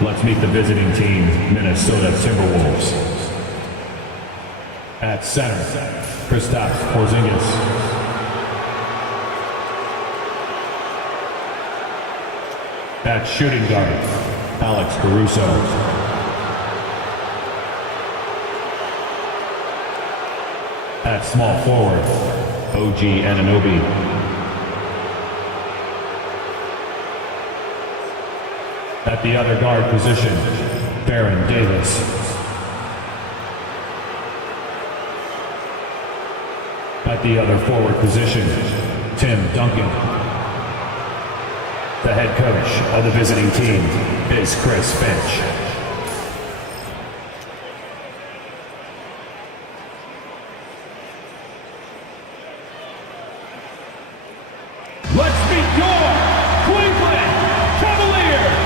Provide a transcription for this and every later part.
Let's meet the visiting team, Minnesota Timberwolves. At center, Kristaps Porzingis. At shooting guard, Alex Caruso. At small forward, OG Anunoby. At the other guard position, Baron Davis. At the other forward position, Tim Duncan. The head coach of the visiting team is Chris Finch. Let's meet your Cleveland Cavaliers!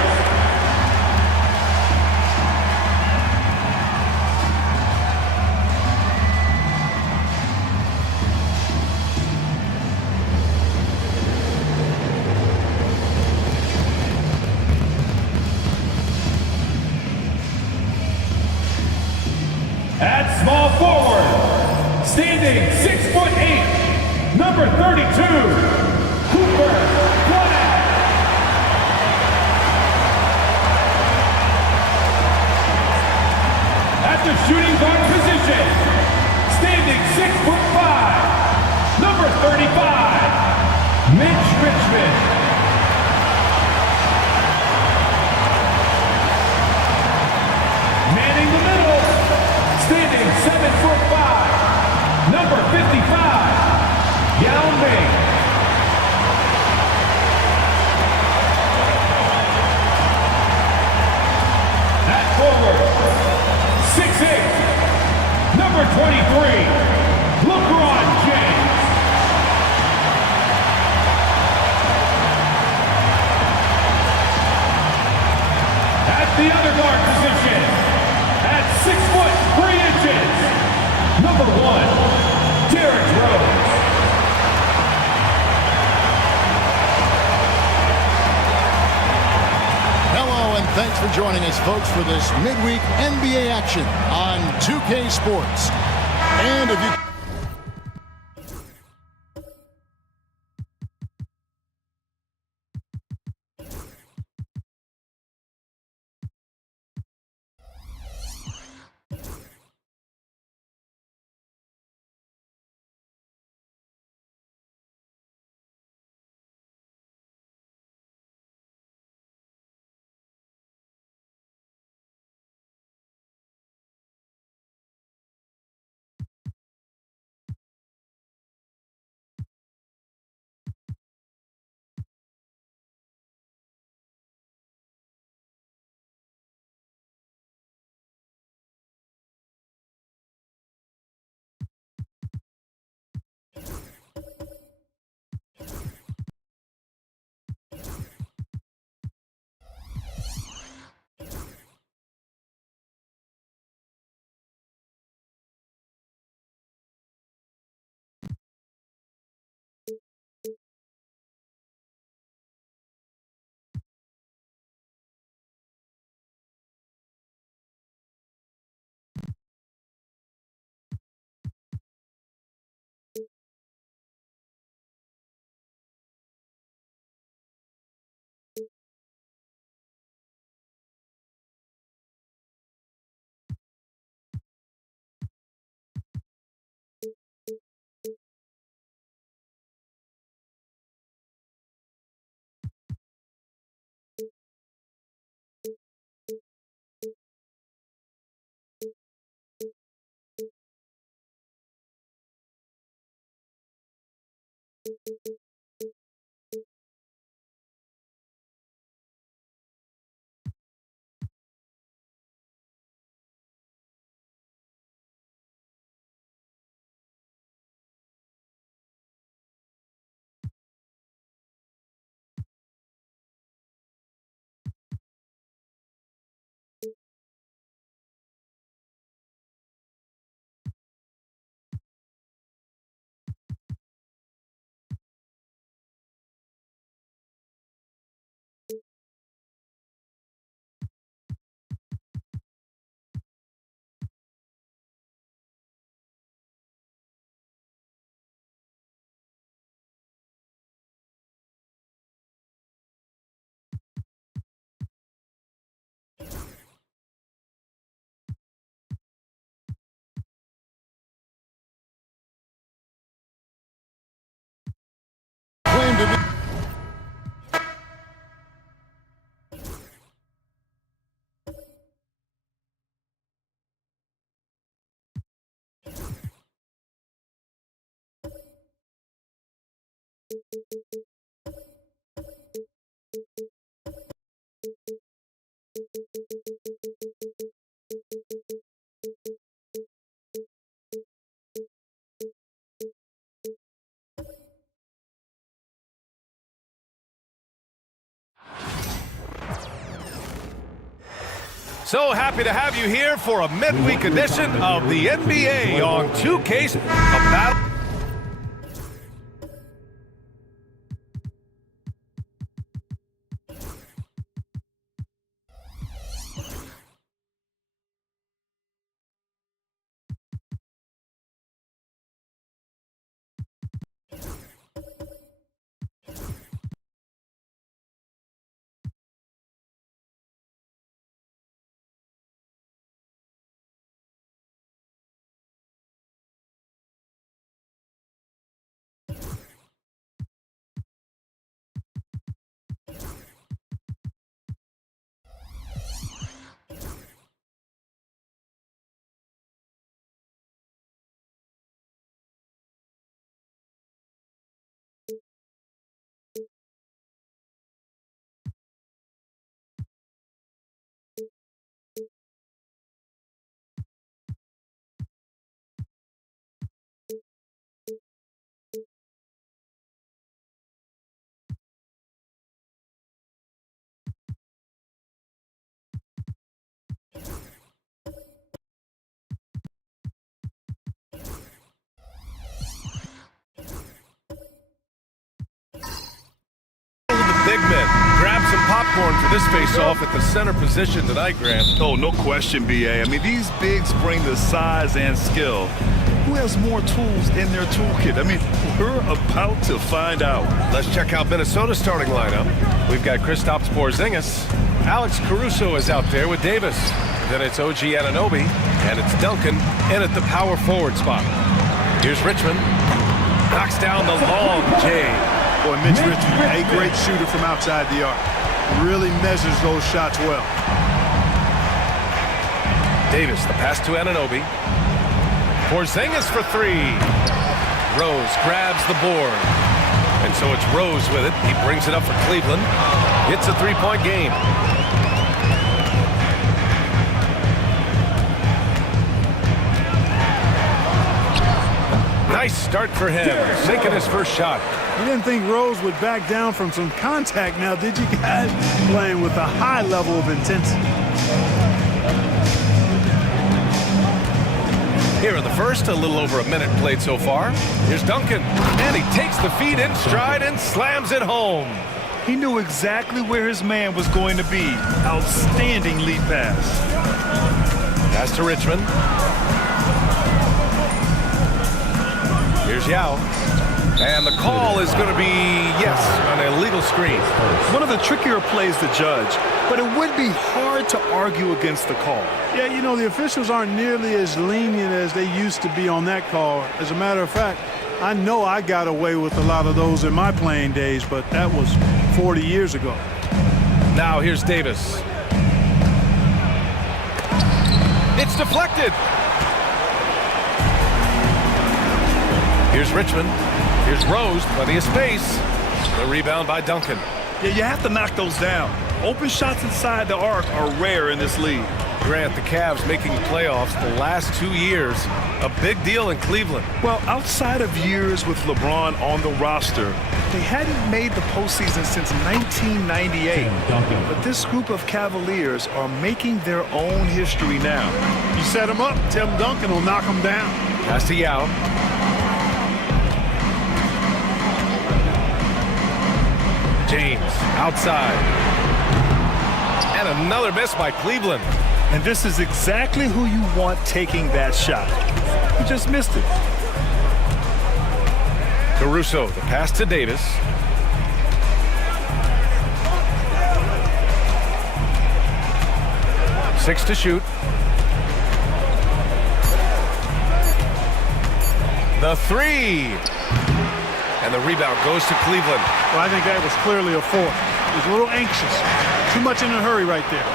At small forward, standing 6'8", number 32, Cooper Flatt. At the shooting guard position, standing 6'5", number 35, Mitch Richmond. Manning the middle, standing 7'5", number 55, Yao Ming. At forward, 6'8", number 23, LeBron James. At the other guard position, at 6'3", number 1, Derrick Rose. Hello, and thanks for joining us, folks, for this midweek NBA action on 2K Sports. And if you So happy to have you here for a midweek edition of the NBA on 2K's A Battle. Big men grab some popcorn for this face-off at the center position tonight, Graham. Oh, no question, B.A. I mean, these bigs bring the size and skill. Who has more tools in their toolkit? I mean, we're about to find out. Let's check out Minnesota's starting lineup. We've got Kristaps Porzingis. Alex Caruso is out there with Davis. Then it's OG Anunoby, and it's Duncan in at the power forward spot. Here's Richmond. Knocks down the long J. Boy, Mitch Richmond, a great shooter from outside the arc. Really measures those shots well. Davis, the pass to Anunoby. Porzingis for three. Rose grabs the board. And so it's Rose with it. He brings it up for Cleveland. It's a three-point game. Nice start for him, sinking his first shot. You didn't think Rose would back down from some contact now, did you guys? Playing with a high level of intensity. Here in the first, a little over a minute played so far. Here's Duncan, and he takes the feed in stride and slams it home. He knew exactly where his man was going to be. Outstanding lead pass. Pass to Richmond. Here's Yao. And the call is going to be, yes, an illegal screen. One of the trickier plays to judge, but it would be hard to argue against the call. Yeah, you know, the officials aren't nearly as lenient as they used to be on that call. As a matter of fact, I know I got away with a lot of those in my playing days, but that was 40 years ago. Now here's Davis. It's deflected. Here's Richmond. Here's Rose, plenty of space. The rebound by Duncan. Yeah, you have to knock those down. Open shots inside the arc are rare in this league. Grant, the Cavs making playoffs the last 2 years. A big deal in Cleveland. Well, outside of years with LeBron on the roster, they hadn't made the postseason since 1998. But this group of Cavaliers are making their own history now. You set them up, Tim Duncan will knock them down. Pass to Yao. James outside. And another miss by Cleveland. And this is exactly who you want taking that shot. You just missed it. Caruso, the pass to Davis. Six to shoot. The three. And the rebound goes to Cleveland. Well, I think that was clearly a fourth. He was a little anxious. Too much in a hurry right there.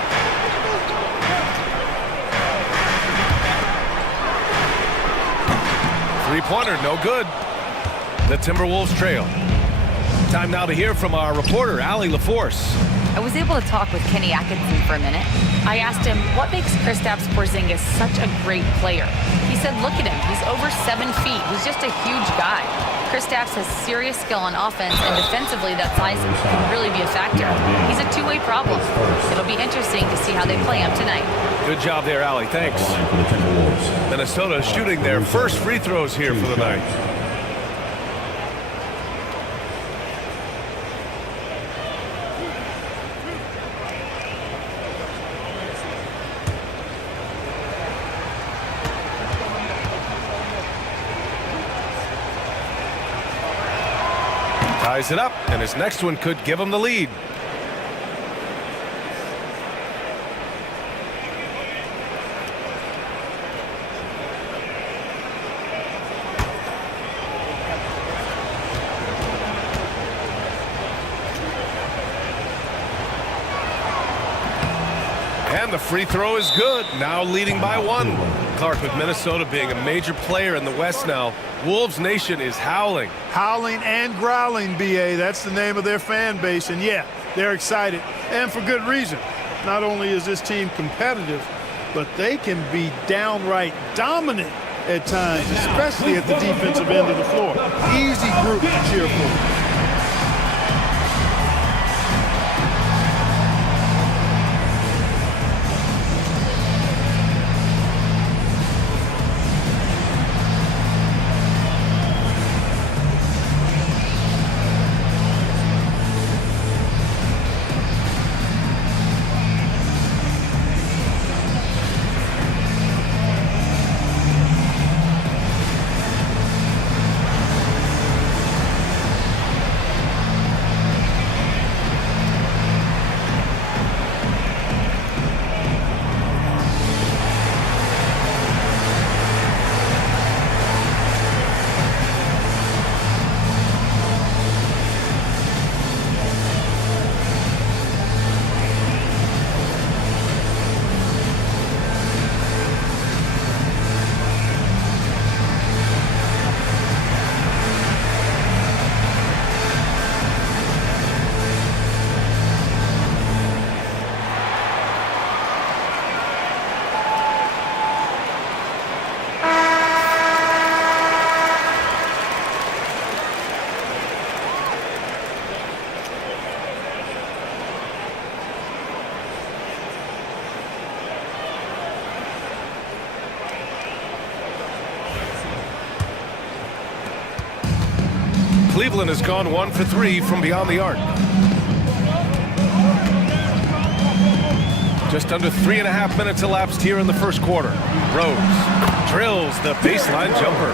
Three-pointer, no good. The Timberwolves trail. Time now to hear from our reporter, Allie LaForce. I was able to talk with Kenny Atkinson for a minute. I asked him what makes Kristaps Porzingis such a great player. He said, look at him. He's over 7 feet. He's just a huge guy. Kristaps has serious skill on offense, and defensively, that size can really be a factor. He's a two-way problem. It'll be interesting to see how they play him tonight. Good job there, Allie. Thanks. Minnesota shooting their first free throws here for the night. Ties it up, and his next one could give him the lead. And the free throw is good. Now leading by 1. Clark, with Minnesota being a major player in the West now, Wolves Nation is howling. Howling and growling, B.A. That's the name of their fan base. And, yeah, they're excited. And for good reason. Not only is this team competitive, but they can be downright dominant at times, especially at the defensive end of the floor. Easy group to cheer for. Cleveland has gone 1 for 3 from beyond the arc. Just under 3.5 minutes elapsed here in the first quarter. Rose drills the baseline jumper.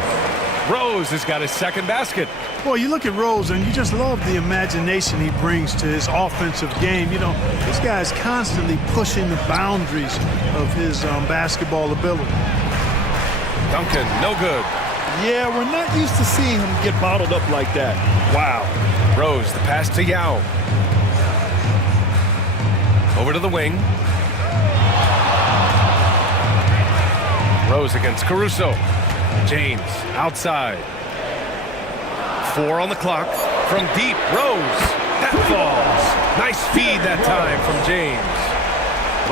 Rose has got his second basket. Boy, you look at Rose, and you just love the imagination he brings to his offensive game. You know, this guy's constantly pushing the boundaries of his basketball ability. Duncan, no good. Yeah, we're not used to seeing him get bottled up like that. Wow. Rose, the pass to Yao. Over to the wing. Rose against Caruso. James outside. 4 on the clock. From deep, Rose. That falls. Nice feed that time from James.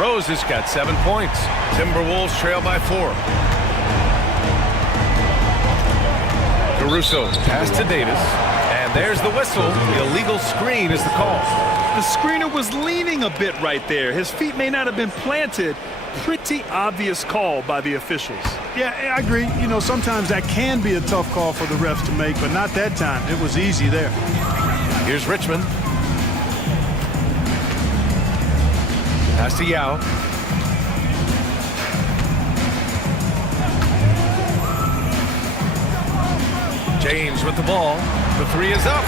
Rose has got 7 points. Timberwolves trail by 4. Caruso pass to Davis, and there's the whistle. The illegal screen is the call. The screener was leaning a bit right there. His feet may not have been planted. Pretty obvious call by the officials. Yeah, I agree. You know, sometimes that can be a tough call for the refs to make, but not that time. It was easy there. Here's Richmond. Pass to Yao. James with the ball. The 3 is up.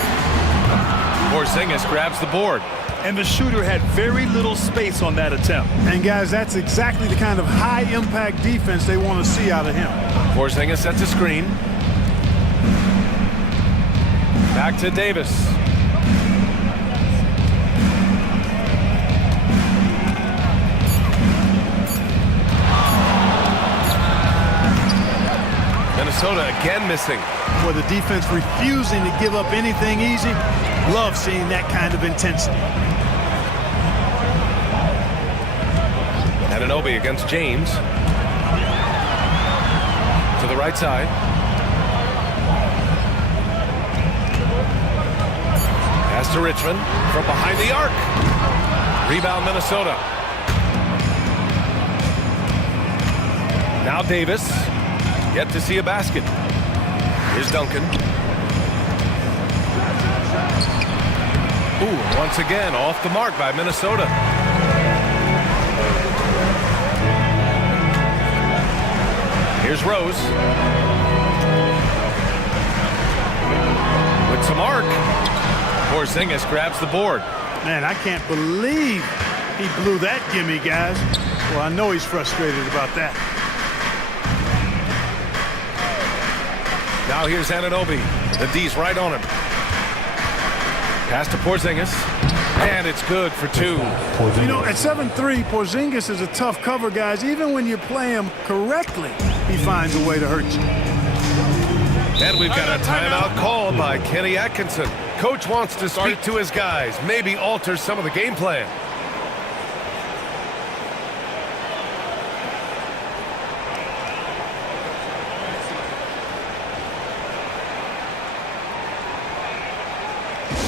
Porzingis grabs the board. And the shooter had very little space on that attempt. And, guys, that's exactly the kind of high-impact defense they want to see out of him. Porzingis sets a screen. Back to Davis. Minnesota again missing. For the defense refusing to give up anything easy, Love seeing that kind of intensity. Anunoby against James. To the right side. Pass to Richmond from behind the arc. Rebound Minnesota. Now Davis. Yet to see a basket. Here's Duncan. Ooh, once again off the mark by Minnesota. Here's Rose. With some arc. Porzingis grabs the board. Man, I can't believe he blew that gimme, guys. Well, I know he's frustrated about that. Now here's Anunoby. The D's right on him. Pass to Porzingis. And it's good for two. You know, at 7'3", Porzingis is a tough cover, guys. Even when you play him correctly, he finds a way to hurt you. And we've got a timeout called by Kenny Atkinson. Coach wants to speak to his guys, maybe alter some of the game plan.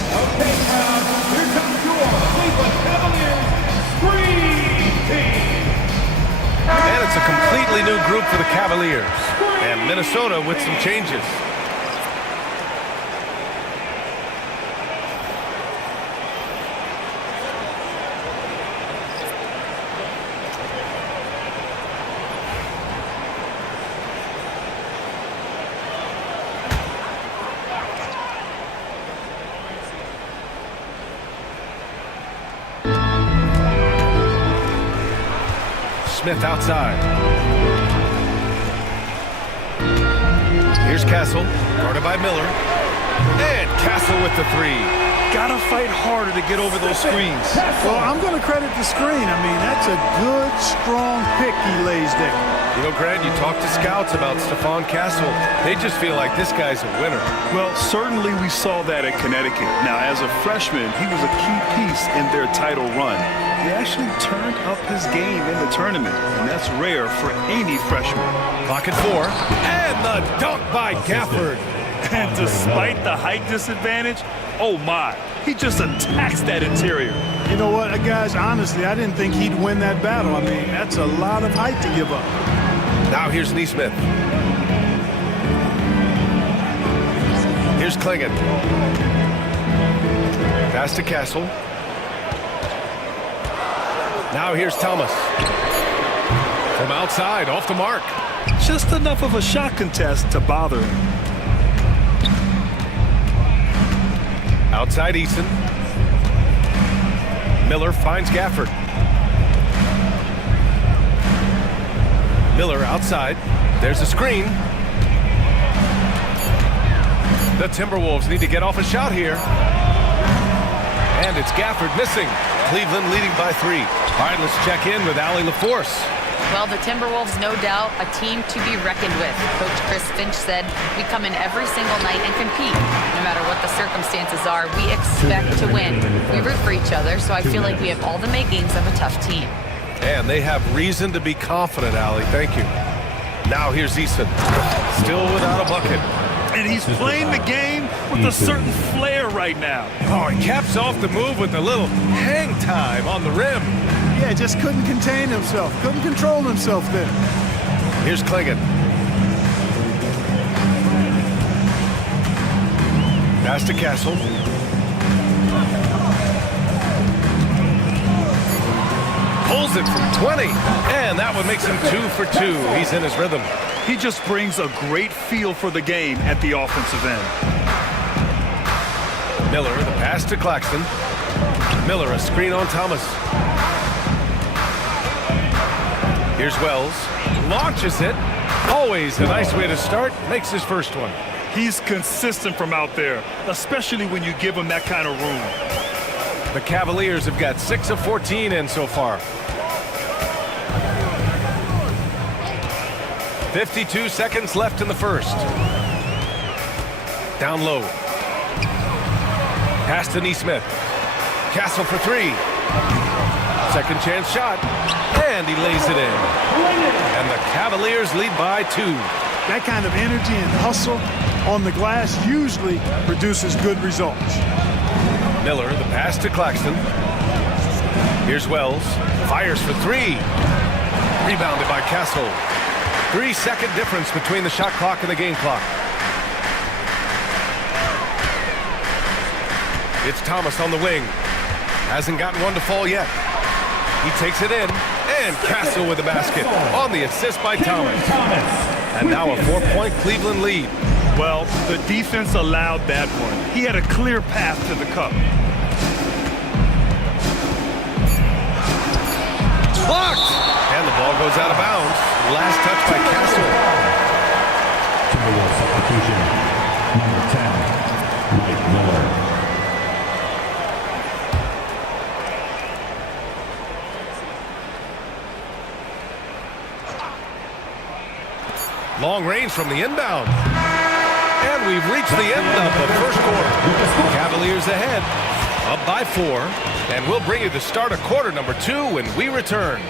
Okay, crowd, here comes your Cleveland Cavaliers Screen Team. And it's a completely new group for the Cavaliers. And Minnesota with some changes. Smith outside. Here's Castle, guarded by Miller. And Castle with the three. Gotta fight harder to get over those screens. Well, I'm going to credit the screen. I mean, that's a good, strong pick he lays there. You know, Grant, you talk to scouts about Stephon Castle. They just feel like this guy's a winner. Well, certainly we saw that at Connecticut. Now, as a freshman, he was a key piece in their title run. He actually turned up his game in the tournament, and that's rare for any freshman. Clock at 4. And the dunk by Gafford. And despite the height disadvantage, oh my, he just attacks that interior. You know what, guys, honestly, I didn't think he'd win that battle. I mean, that's a lot of height to give up. Now here's Neesmith. Here's Klingon. Pass to Castle. Now here's Thomas. From outside, off the mark. Just enough of a shot contest to bother him. Outside Eason. Miller finds Gafford. Miller outside. There's a screen. The Timberwolves need to get off a shot here. And it's Gafford missing. Cleveland leading by 3. All right, let's check in with Allie LaForce. Well, the Timberwolves, no doubt, a team to be reckoned with. Coach Chris Finch said, we come in every single night and compete. No matter what the circumstances are, we expect to win. We root for each other, so I feel like we have all the makings of a tough team. And they have reason to be confident, Allie. Thank you. Now here's Eason. Still without a bucket. And he's playing the game with a certain flair right now. Oh, he caps off the move with a little hang time on the rim. Yeah, just couldn't contain himself. Couldn't control himself there. Here's Klingon. Pass to Castle. Pulls it from 20. And that one makes him 2 for 2. He's in his rhythm. He just brings a great feel for the game at the offensive end. Miller, the pass to Claxton. Miller, a screen on Thomas. Here's Wells. Launches it. Always a nice way to start. Makes his first one. He's consistent from out there, especially when you give him that kind of room. The Cavaliers have got 6 of 14 in so far. 52 seconds left in the first. Down low. Pass to Neesmith. Castle for three. Second chance shot. And he lays it in. And the Cavaliers lead by 2. That kind of energy and hustle on the glass usually produces good results. Miller, the pass to Claxton. Here's Wells. Fires for three. Rebounded by Castle. 3-second difference between the shot clock and the game clock. It's Thomas on the wing. Hasn't gotten one to fall yet. He takes it in. And Castle with the basket on the assist by Thomas. And now a 4-point Cleveland lead. Well, the defense allowed that one. He had a clear path to the cup. Blocked! And the ball goes out of bounds. Last touch by Castle. Timberwolves substitution. Number 10, Mike Miller. Long range from the inbound. And we've reached the end of the first quarter. Cavaliers ahead, up by 4. And we'll bring you the start of quarter number 2 when we return.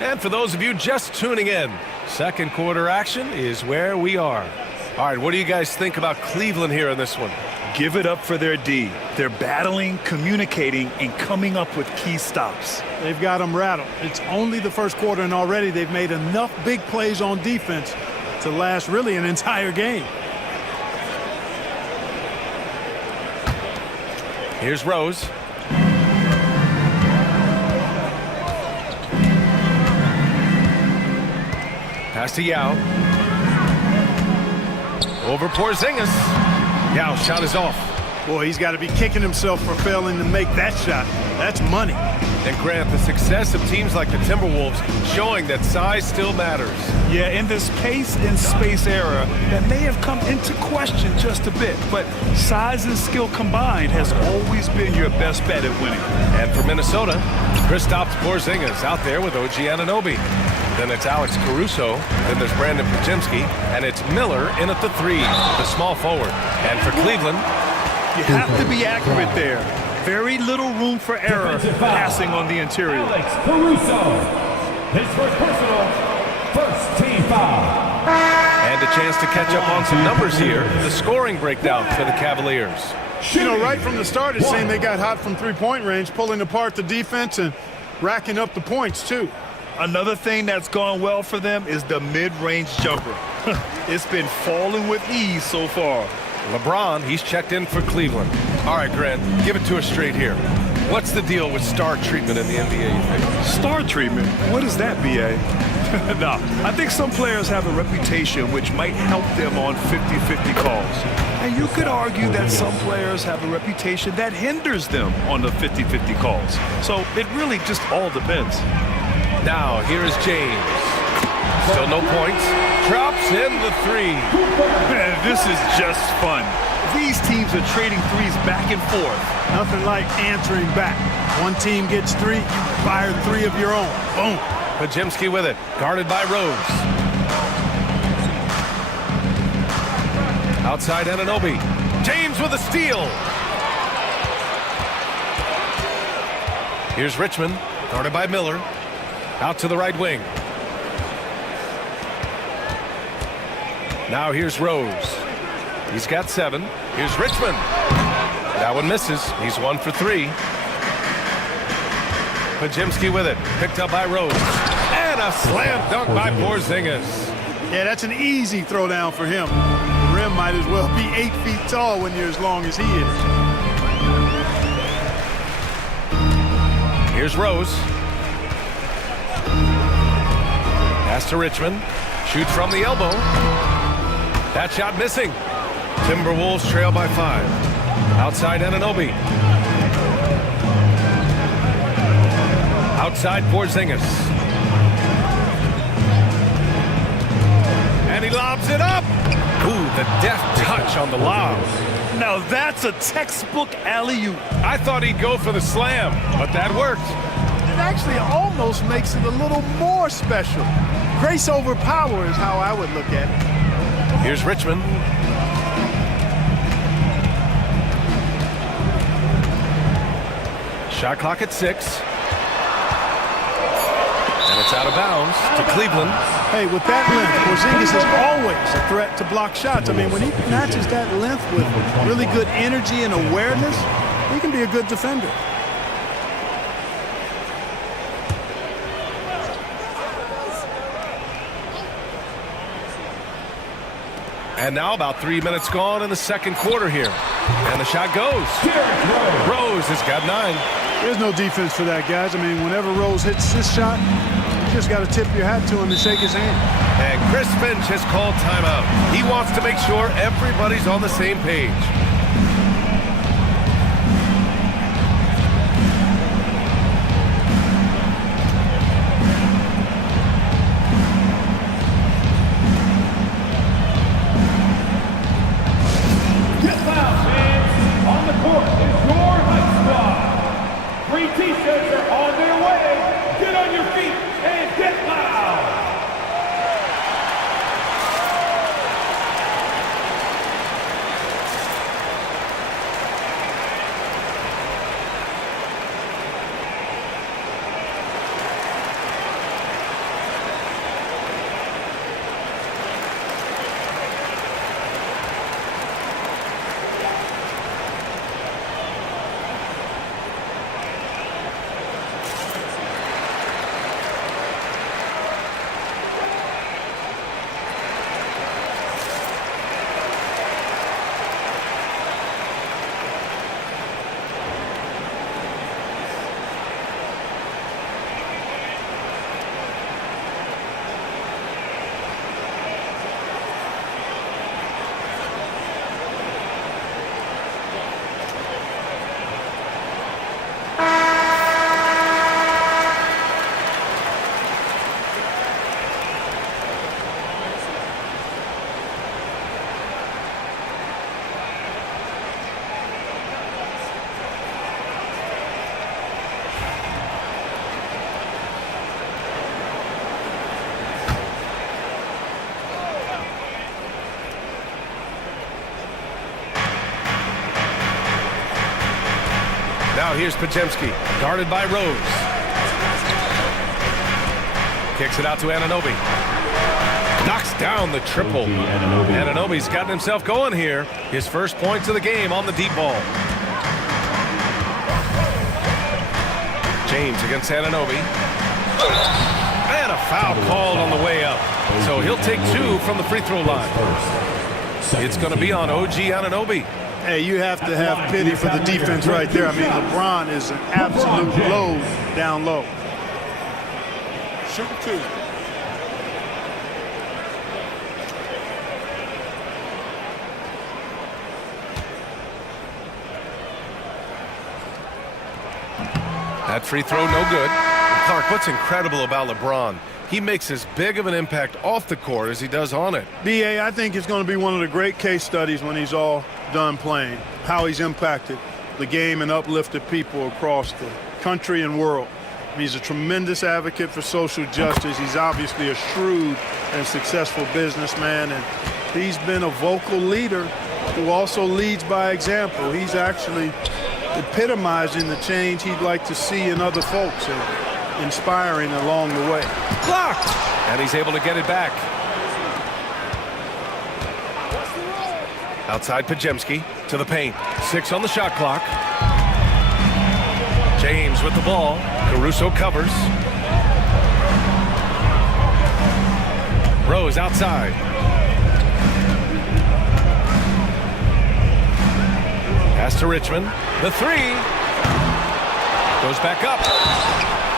And for those of you just tuning in, second quarter action is where we are. All right, what do you guys think about Cleveland here in this one? Give it up for their D. They're battling, communicating, and coming up with key stops. They've got them rattled. It's only the first quarter, and already they've made enough big plays on defense to last really an entire game. Here's Rose. Pass to Yao. Over Porzingis. Yao shot is off. Boy, he's got to be kicking himself for failing to make that shot. That's money. And Grant, the success of teams like the Timberwolves showing that size still matters. Yeah, in this pace and space era, that may have come into question just a bit, but size and skill combined has always been your best bet at winning. And for Minnesota, Kristaps Porzingis out there with OG Anunoby. Then it's Alex Caruso. Then there's Brandon Podziemski. And it's Miller in at the 3, the small forward. And for Cleveland, you have to be accurate there. Very little room for error passing on the interior. Alex Caruso. His first personal, first team foul. and a chance to catch up on some numbers here. The scoring breakdown for the Cavaliers. You know, right from the start, it seemed they got hot from three-point range, pulling apart the defense and racking up the points, too. Another thing that's gone well for them is the mid-range jumper. It's been falling with ease so far. LeBron, he's checked in for Cleveland. All right, Grant, give it to us straight here. What's the deal with star treatment in the NBA, you think? Star treatment? What is that, B.A.? Nah, I think some players have a reputation which might help them on 50-50 calls. And you could argue that some players have a reputation that hinders them on the 50-50 calls. So it really just all depends. Now, here is James. Still no points. Drops in the three. Man, this is just fun. These teams are trading threes back and forth. Nothing like answering back. One team gets three, you fire three of your own. Boom. Podziemski with it, guarded by Rose. Outside Anunoby. James with a steal. Here's Richmond, guarded by Miller. Out to the right wing. Now here's Rose. He's got 7. Here's Richmond. That one misses. He's 1 for 3. Podziemski with it. Picked up by Rose. And a slam dunk by Porzingis. Yeah, that's an easy throwdown for him. The rim might as well be 8 feet tall when you're as long as he is. Here's Rose. Pass to Richmond. Shoots from the elbow. That shot missing. Timberwolves trail by 5. Outside Anunoby. Outside Porzingis. And he lobs it up. Ooh, the deft touch on the lob. Now that's a textbook alley-oop. I thought he'd go for the slam, but that worked. It actually almost makes it a little more special. Grace over power is how I would look at it. Here's Richmond. Shot clock at 6. And it's out of bounds to Cleveland. Hey, with that length, Porzingis is always a threat to block shots. I mean, when he matches that length with really good energy and awareness, he can be a good defender. And now about 3 minutes gone in the second quarter here. And the shot goes. Rose has got 9. There's no defense for that, guys. I mean, whenever Rose hits this shot, you just got to tip your hat to him and shake his hand. And Chris Finch has called timeout. He wants to make sure everybody's on the same page. Get loud, fans. On the court is your Hype Squad. 3 T-shirts are on their way. Get on your feet and get loud. Now here's Podziemski, guarded by Rose. Kicks it out to Anunoby. Knocks down the triple. Anunoby's gotten himself going here. His first points of the game on the deep ball. James against Anunoby. And a foul called on the way up. So he'll take 2 from the free throw line. It's going to be on OG Anunoby. Hey, you have to have pity for the defense right there. I mean, LeBron is an absolute load down low. Shoot 2. That free throw, no good. Clark, what's incredible about LeBron? He makes as big of an impact off the court as he does on it. B.A., I think it's going to be one of the great case studies when he's all done playing, how he's impacted the game and uplifted people across the country and world. He's a tremendous advocate for social justice. He's obviously a shrewd and successful businessman, and he's been a vocal leader who also leads by example. He's actually epitomizing the change he'd like to see in other folks and inspiring along the way. Blocked! And he's able to get it back. Outside Podziemski to the paint. 6 on the shot clock. James with the ball. Caruso covers. Rose outside. Pass to Richmond. The 3. Goes back up.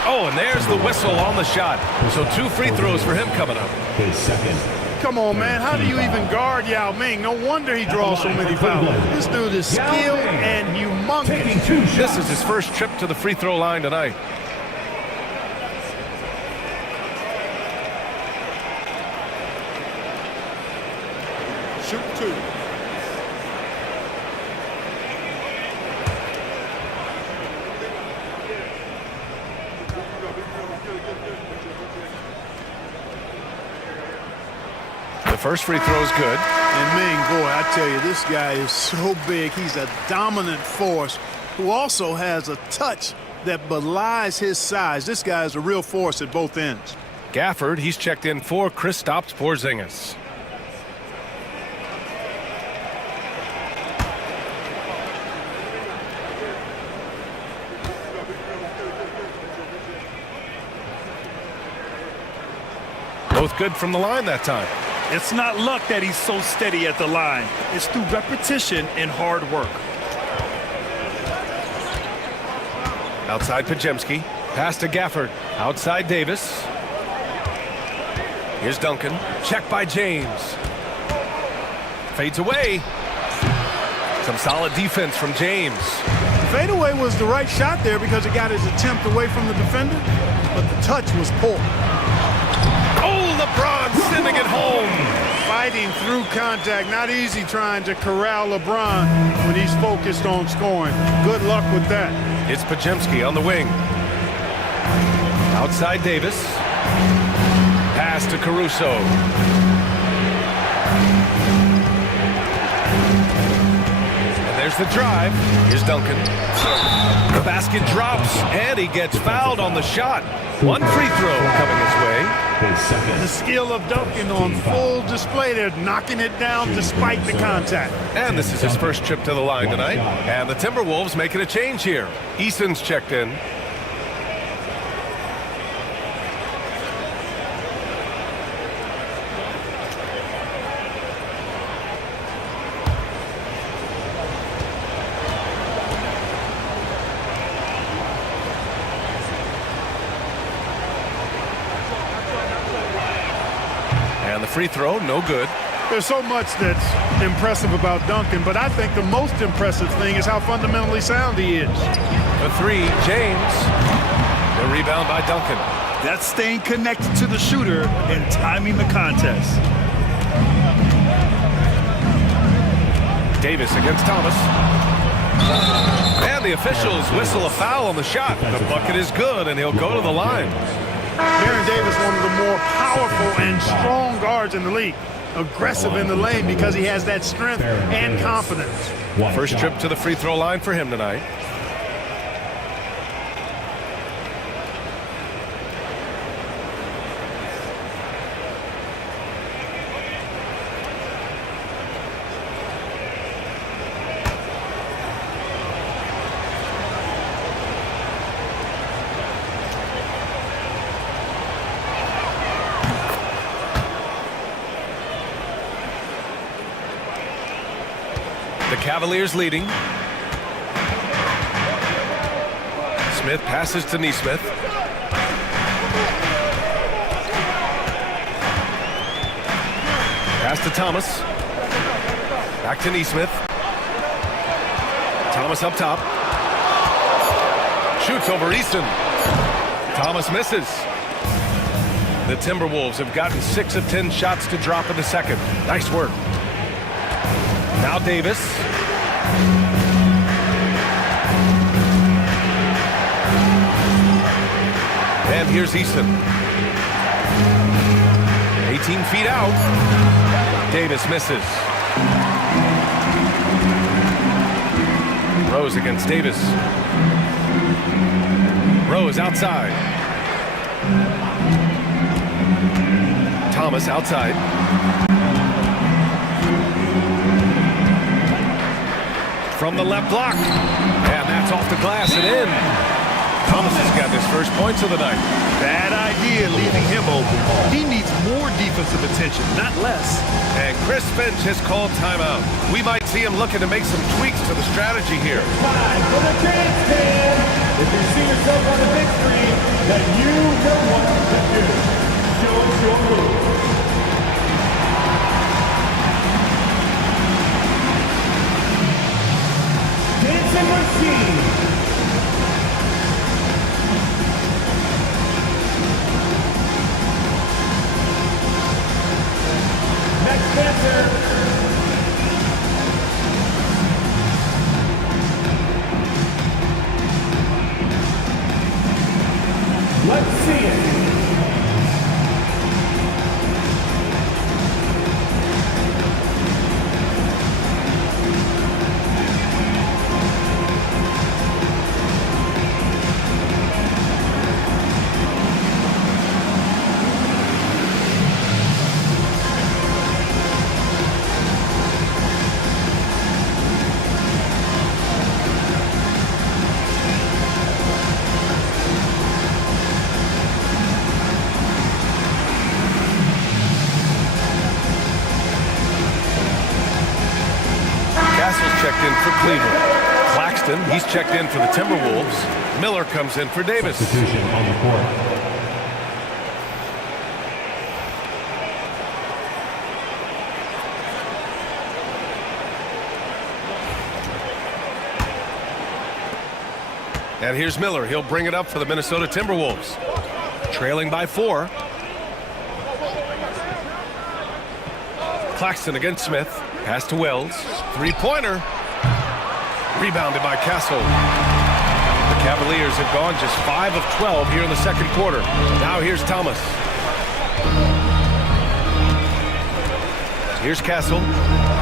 Oh, and there's the whistle on the shot. So 2 free throws for him coming up. His second. Come on, man. How do you even guard Yao Ming? No wonder he draws so many fouls. This dude is skilled and humongous. This is his first trip to the free throw line tonight. Shoot 2. The first free throw is good. And Ming, boy, I tell you, this guy is so big. He's a dominant force who also has a touch that belies his size. This guy is a real force at both ends. Gafford, he's checked in for Kristaps Porzingis. Both good from the line that time. It's not luck that he's so steady at the line. It's through repetition and hard work. Outside Pajemski. Pass to Gafford. Outside Davis. Here's Duncan. Check by James. Fades away. Some solid defense from James. Fadeaway was the right shot there because it got his attempt away from the defender, but the touch was poor. Oh, LeBron sending it home. Fighting through contact. Not easy trying to corral LeBron when he's focused on scoring. Good luck with that. It's Pajemski on the wing. Outside Davis. Pass to Caruso. And there's the drive. Here's Duncan. The basket drops, and he gets fouled on the shot. One free throw coming his way. The skill of Duncan on full display there, knocking it down despite the contact. And this is his first trip to the line tonight. And the Timberwolves making a change here. Eason's checked in. And the free throw, no good. There's so much that's impressive about Duncan, but I think the most impressive thing is how fundamentally sound he is. The three, James. The rebound by Duncan. That's staying connected to the shooter and timing the contest. Davis against Thomas. And the officials whistle a foul on the shot. The bucket is good, and he'll go to the line. Baron Davis, one of the more powerful and strong guards in the league. Aggressive in the lane because he has that strength and confidence. First trip to the free throw line for him tonight. The Cavaliers leading. Smith passes to Nesmith. Pass to Thomas. Back to Nesmith. Thomas up top. Shoots over Easton. Thomas misses. The Timberwolves have gotten 6 of 10 shots to drop in the second. Nice work. Now Davis. And here's Easton. 18 feet out. Davis misses. Rose against Davis. Rose outside. Thomas outside. From the left block. And that's off the glass and in. Thomas has got his first points of the night. Bad idea leaving him open. He needs more defensive attention, not less. And Chris Finch has called timeout. We might see him looking to make some tweaks to the strategy here. Time for the dance cam. If you see yourself on the big screen, then you know what to do. Show us your move. Dancing machine. Next dancer. Let's see it. Checked in for Cleveland. Claxton, he's checked in for the Timberwolves. Miller comes in for Davis. Substitution on the court. And here's Miller. He'll bring it up for the Minnesota Timberwolves. Trailing by 4. Claxton against Smith. Pass to Wells. Three-pointer. Rebounded by Castle. The Cavaliers have gone just 5 of 12 here in the second quarter. Now here's Thomas. Here's Castle.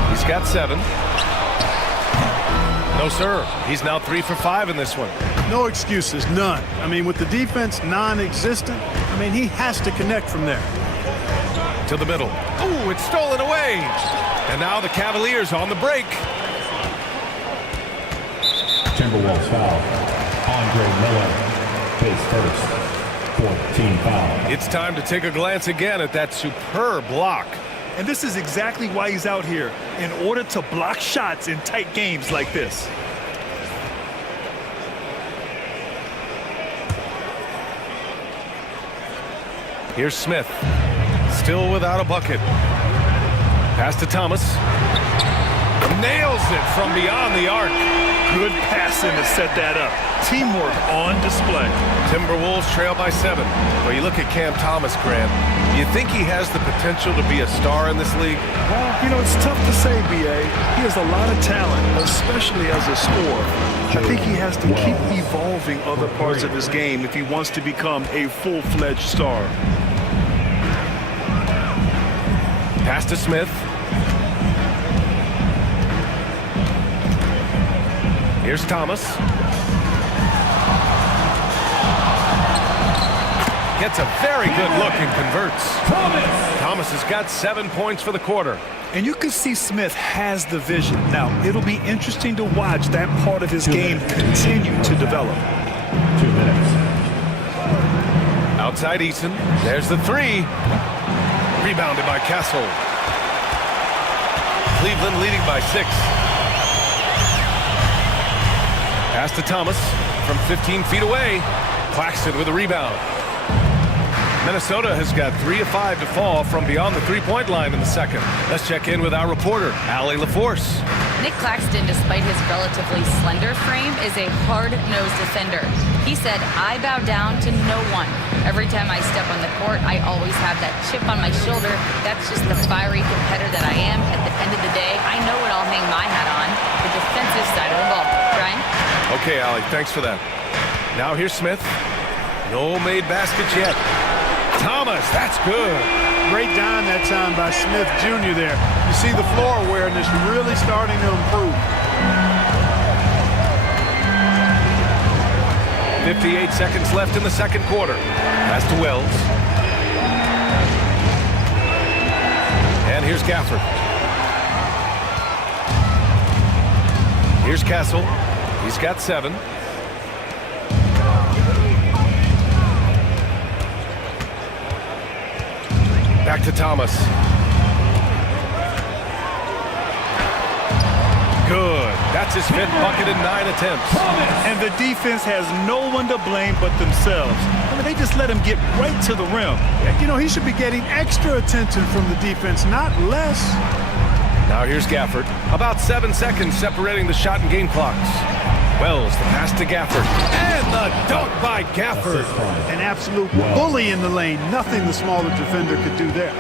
He's got 7. No, sir. He's now 3 for 5 in this one. No excuses, none. I mean, with the defense non-existent, I mean, he has to connect from there. To the middle. Ooh, it's stolen away. And now the Cavaliers on the break. Timberwolves foul. Andre Miller, face first. 14 foul. It's time to take a glance again at that superb block. And this is exactly why he's out here, in order to block shots in tight games like this. Here's Smith. Still without a bucket. Pass to Thomas. Nails it from beyond the arc. Good passing to set that up. Teamwork on display. Timberwolves trail by 7. Well, you look at Cam Thomas, Grant. You think he has the potential to be a star in this league? Well, you know, it's tough to say, B.A. He has a lot of talent, especially as a scorer. I think he has to keep evolving other parts of his game if he wants to become a full-fledged star. Pass to Smith. Here's Thomas. Gets a very good look and converts. Thomas has got 7 points for the quarter. And you can see Smith has the vision. Now, it'll be interesting to watch that part of his game continue to develop. 2 minutes. Outside Eason. There's the 3. Rebounded by Castle. Cleveland leading by 6. Pass to Thomas from 15 feet away. Claxton with a rebound. Minnesota has got 3 of 5 to fall from beyond the three-point line in the second. Let's check in with our reporter, Allie LaForce. Nick Claxton, despite his relatively slender frame, is a hard-nosed defender. He said, "I bow down to no one. Every time I step on the court, I always have that chip on my shoulder. That's just the fiery competitor that I am. At the end of the day, I know what I'll hang my hat on, the defensive side of the ball." Brian? Okay, Allie, thanks for that. Now here's Smith. No made baskets yet. Thomas, that's good. Great dime that time by Smith Jr. there. You see the floor awareness really starting to improve. 58 seconds left in the second quarter. Pass to Wells. And here's Gafford. Here's Castle. He's got 7. Back to Thomas. Good. That's his 5th bucket in 9 attempts. And the defense has no one to blame but themselves. I mean, they just let him get right to the rim. You know, he should be getting extra attention from the defense, not less. Now here's Gafford. About 7 seconds separating the shot and game clocks. Wells, the pass to Gafford. And the dunk by Gafford. An absolute bully in the lane. Nothing the smaller defender could do there.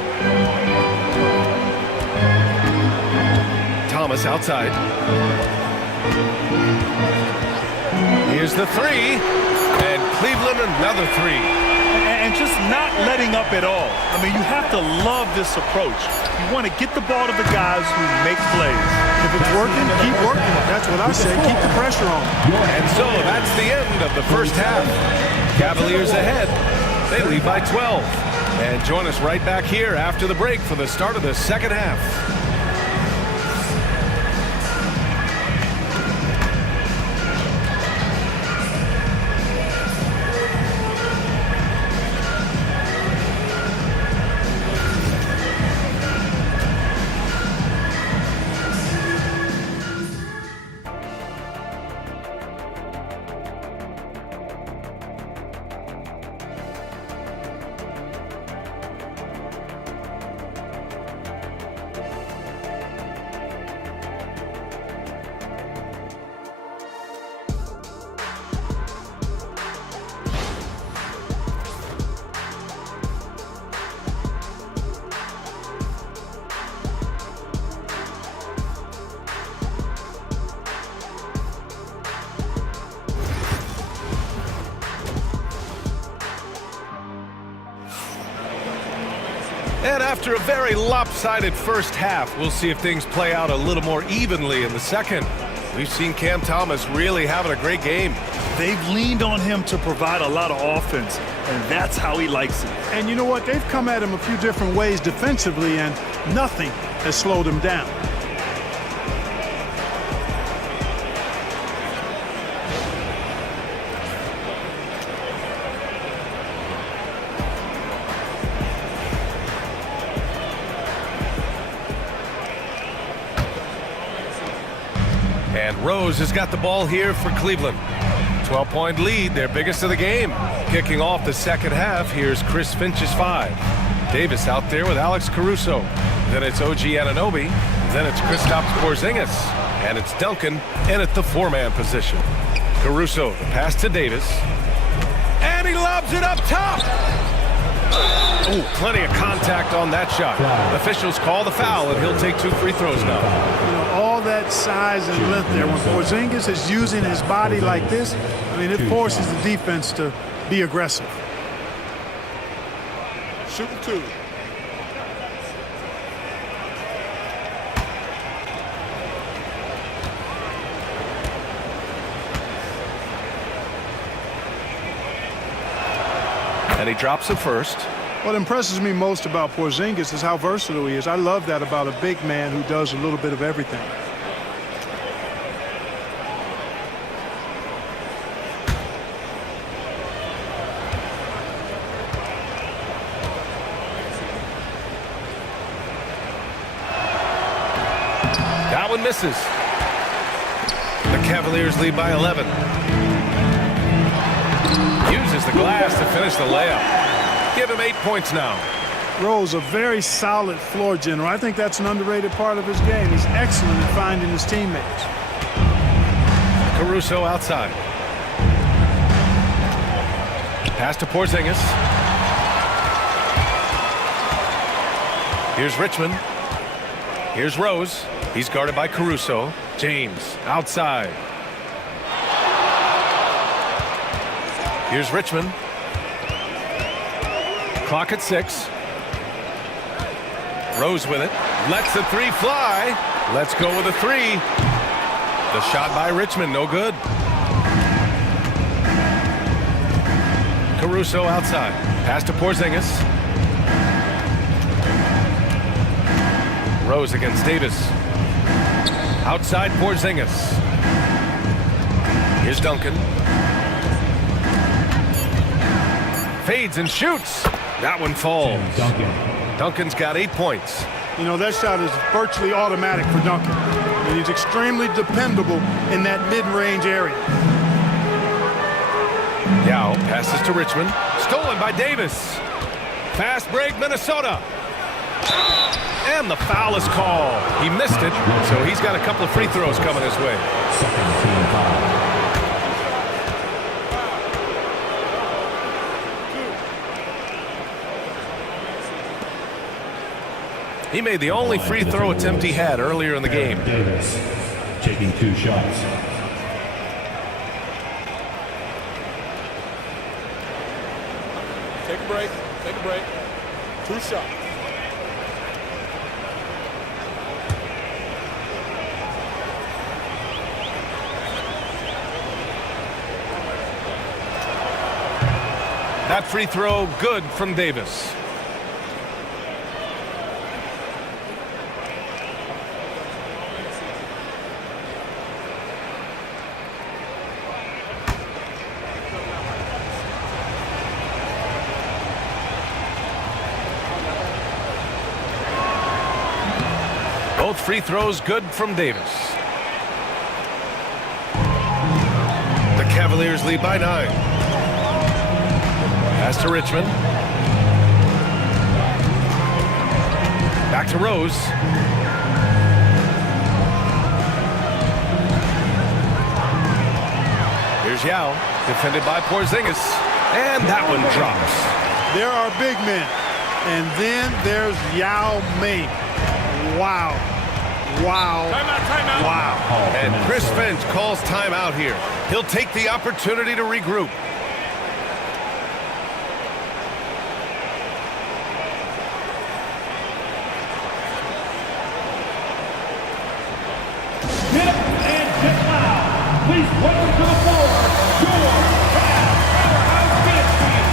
Thomas outside. Here's the 3. And Cleveland another 3. and just not letting up at all. I mean, you have to love this approach. You want to get the ball to the guys who make plays. If it's working, keep working. That's what I say. Keep the pressure on. And so that's the end of the first half. Cavaliers ahead. They lead by 12. And join us right back here after the break for the start of the second half. And after a very lopsided first half, we'll see if things play out a little more evenly in the second. We've seen Cam Thomas really having a great game. They've leaned on him to provide a lot of offense, and that's how he likes it. And you know what? They've come at him a few different ways defensively, and nothing has slowed him down. And Rose has got the ball here for Cleveland. 12-point lead, their biggest of the game. Kicking off the second half, here's Chris Finch's 5. Davis out there with Alex Caruso. Then it's OG Anunoby. Then it's Kristaps Porzingis. And it's Duncan in at the 4-man position. Caruso, the pass to Davis. And he lobs it up top. Ooh, plenty of contact on that shot. Officials call the foul, and he'll take 2 free throws now. You know, all that size and length there. When Porzingis is using his body like this, I mean, it forces the defense to be aggressive. Shooting 2. And he drops it first. What impresses me most about Porzingis is how versatile he is. I love that about a big man who does a little bit of everything. That one misses. The Cavaliers lead by 11. Uses the glass to finish the layup. Give him 8 points now. Rose, a very solid floor general. I think that's an underrated part of his game. He's excellent at finding his teammates. Caruso outside. Pass to Porzingis. Here's Richmond. Here's Rose. He's guarded by Caruso. James outside. Here's Richmond. Clock at 6. Rose with it. Lets the 3 fly. Let's go with a 3. The shot by Richmond, no good. Caruso outside. Pass to Porzingis. Rose against Davis. Outside Porzingis. Here's Duncan. Fades and shoots. That one falls. Duncan's got 8 points. You know, that shot is virtually automatic for Duncan. And he's extremely dependable in that mid-range area. Yao passes to Richmond. Stolen by Davis. Fast break, Minnesota. And the foul is called. He missed it, so he's got a couple of free throws coming his way. Second team foul. He made the only free throw attempt he had earlier in the game. Davis taking 2 shots. Take Take a break. Take a break. 2 shots. That free throw good from Davis. Both free throws good from Davis. The Cavaliers lead by 9. Pass to Richmond. Back to Rose. Here's Yao, defended by Porzingis. And that one drops. There are big men. And then there's Yao Ming. Wow. Wow. Timeout. Wow. And Chris Finch calls timeout here. He'll take the opportunity to regroup. Get up and get loud. Please welcome to the floor, your powerhouse dance team.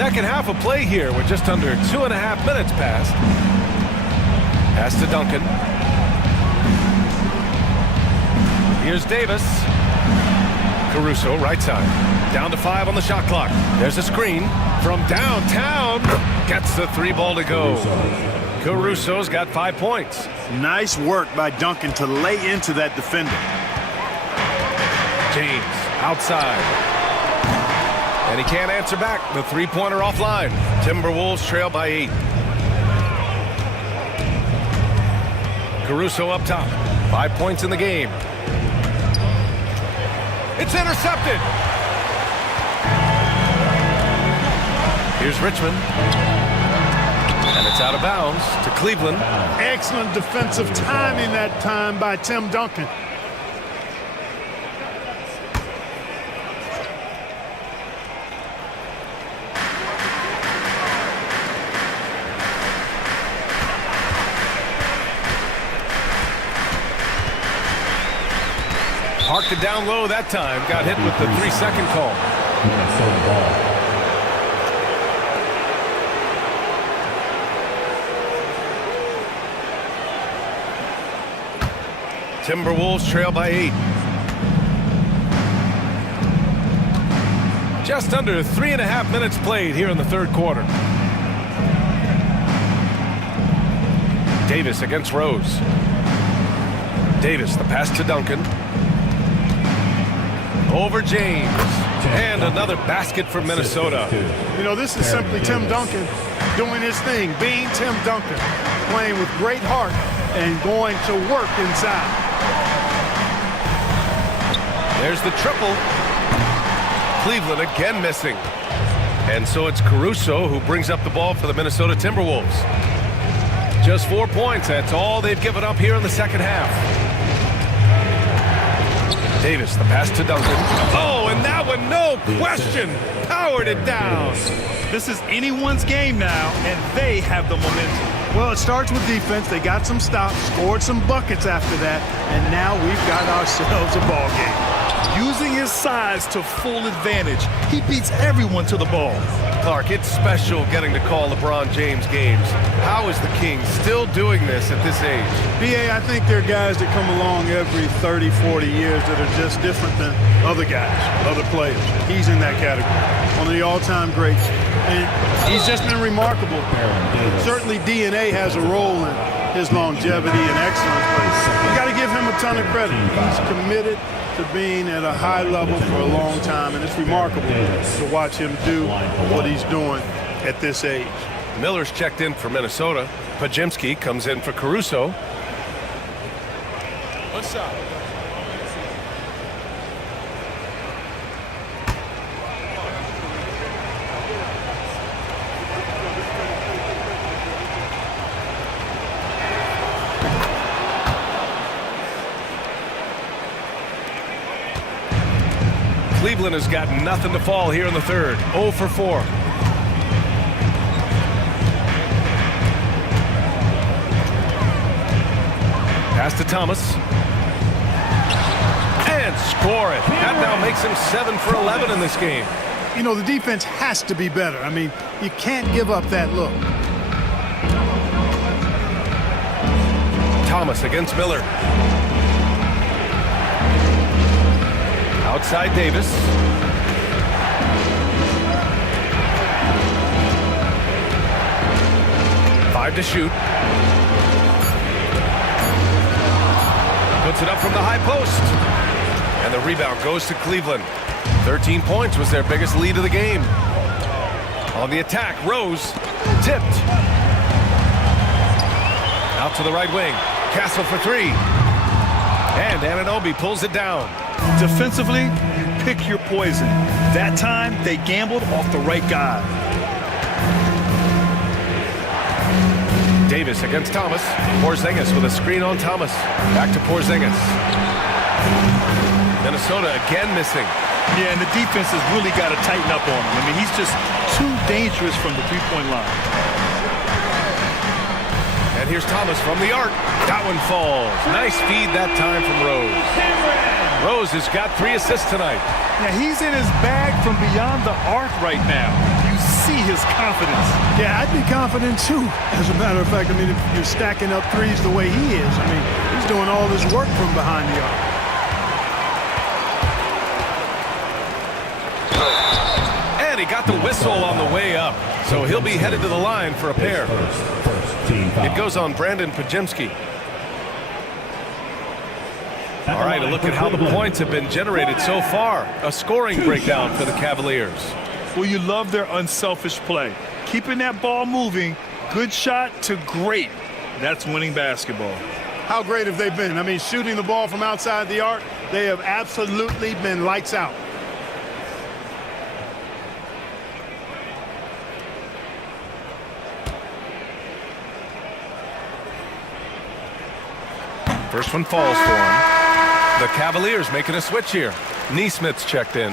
Second half of play here with just under 2.5 minutes passed. Pass to Duncan. Here's Davis. Caruso, right side. Down to 5 on the shot clock. There's a screen from downtown. Gets the 3 ball to go. Caruso's got 5 points. Nice work by Duncan to lay into that defender. James outside. And he can't answer back. The 3-pointer offline. Timberwolves trail by 8. Caruso up top. 5 points in the game. It's intercepted. Here's Richmond. And it's out of bounds to Cleveland. Excellent defensive timing that time by Tim Duncan. Parked it down low that time. Got hit with the 3-second call. Minnesota ball. Timberwolves trail by 8. Just under 3.5 minutes played here in the third quarter. Davis against Rose. Davis, the pass to Duncan. Over James. And another basket for Minnesota. You know, this is simply Tim Duncan doing his thing, being Tim Duncan, playing with great heart and going to work inside. There's the triple. Cleveland again missing. And so it's Caruso who brings up the ball for the Minnesota Timberwolves. Just 4 points. That's all they've given up here in the second half. Davis, the pass to Duncan. Oh, and that one, no question, powered it down. This is anyone's game now, and they have the momentum. Well, it starts with defense. They got some stops, scored some buckets after that, and now we've got ourselves a ball game. Using his size to full advantage, he beats everyone to the ball. Clark, it's special getting to call LeBron James games. How is the King still doing this at this age? B.A., I think there are guys that come along every 30, 40 years that are just different than other guys, other players. He's in that category, one of the all-time greats. And he's just been remarkable. Certainly DNA has a role in his longevity and excellence, but you got to give him a ton of credit. He's committed to being at a high level for a long time, and it's remarkable to watch him do what he's doing at this age. Miller's checked in for Minnesota. Pajemski comes in for Caruso. What's up? Cleveland has got nothing to fall here in the third. 0 for 4. Pass to Thomas. And score it. That now makes him 7 for 11 in this game. You know, the defense has to be better. I mean, you can't give up that look. Thomas against Miller. Outside Davis. Five to shoot. Puts it up from the high post. And the rebound goes to Cleveland. 13 points was their biggest lead of the game. On the attack, Rose tipped. Out to the right wing. Castle for three. And Anunoby pulls it down. Defensively, you pick your poison. That time, they gambled off the right guy. Davis against Thomas. Porzingis with a screen on Thomas. Back to Porzingis. Minnesota again missing. Yeah, and the defense has really got to tighten up on him. I mean, he's just too dangerous from the three-point line. And here's Thomas from the arc. That one falls. Nice feed that time from Rose. Rose has got 3 assists tonight. Yeah, he's in his bag from beyond the arc right now. You see his confidence. Yeah, I'd be confident too. As a matter of fact, I mean, if you're stacking up threes the way he is, I mean, he's doing all this work from behind the arc. And he got the whistle on the way up. So he'll be headed to the line for a pair. It goes on Brandon Pajemski. All right, a look at how the points have been generated so far. A scoring breakdown for the Cavaliers. Well, you love their unselfish play. Keeping that ball moving, good shot to great. That's winning basketball. How great have they been? I mean, shooting the ball from outside the arc, they have absolutely been lights out. First one falls for him. The Cavaliers making a switch here. Neesmith's checked in.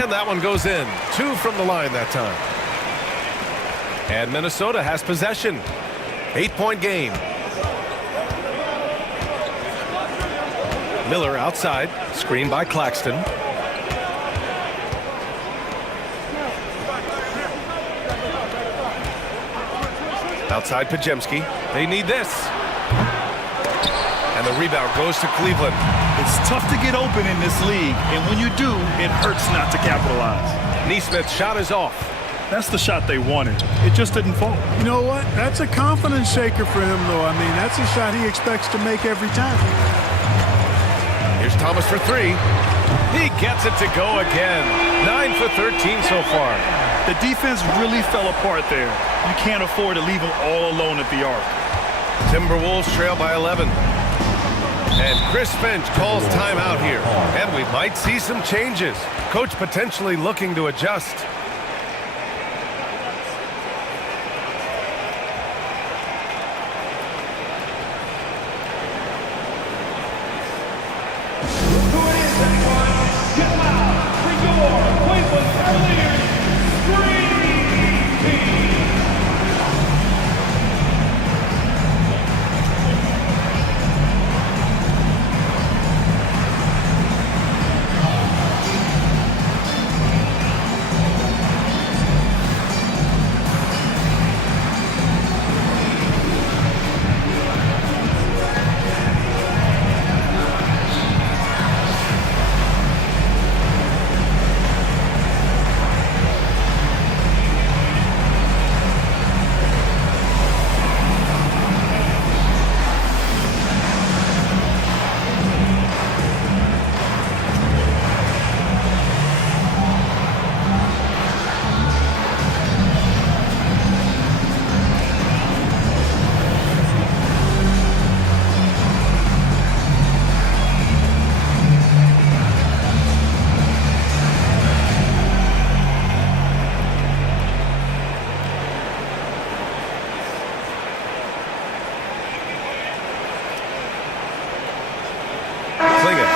And that one goes in. 2 from the line that time. And Minnesota has possession. 8-point game. Miller outside. Screened by Claxton. Outside Pajemski. They need this. And the rebound goes to Cleveland. It's tough to get open in this league, and when you do, it hurts not to capitalize. Neesmith's shot is off. That's the shot they wanted. It just didn't fall. You know what? That's a confidence shaker for him, though. I mean, that's a shot he expects to make every time. Here's Thomas for three. He gets it to go again. 9 for 13 so far. The defense really fell apart there. You can't afford to leave them all alone at the arc. Timberwolves trail by 11. And Chris Finch calls timeout here. And we might see some changes. Coach potentially looking to adjust. Who it is, everyone? Get loud for your Cleveland Cavaliers Scream Team.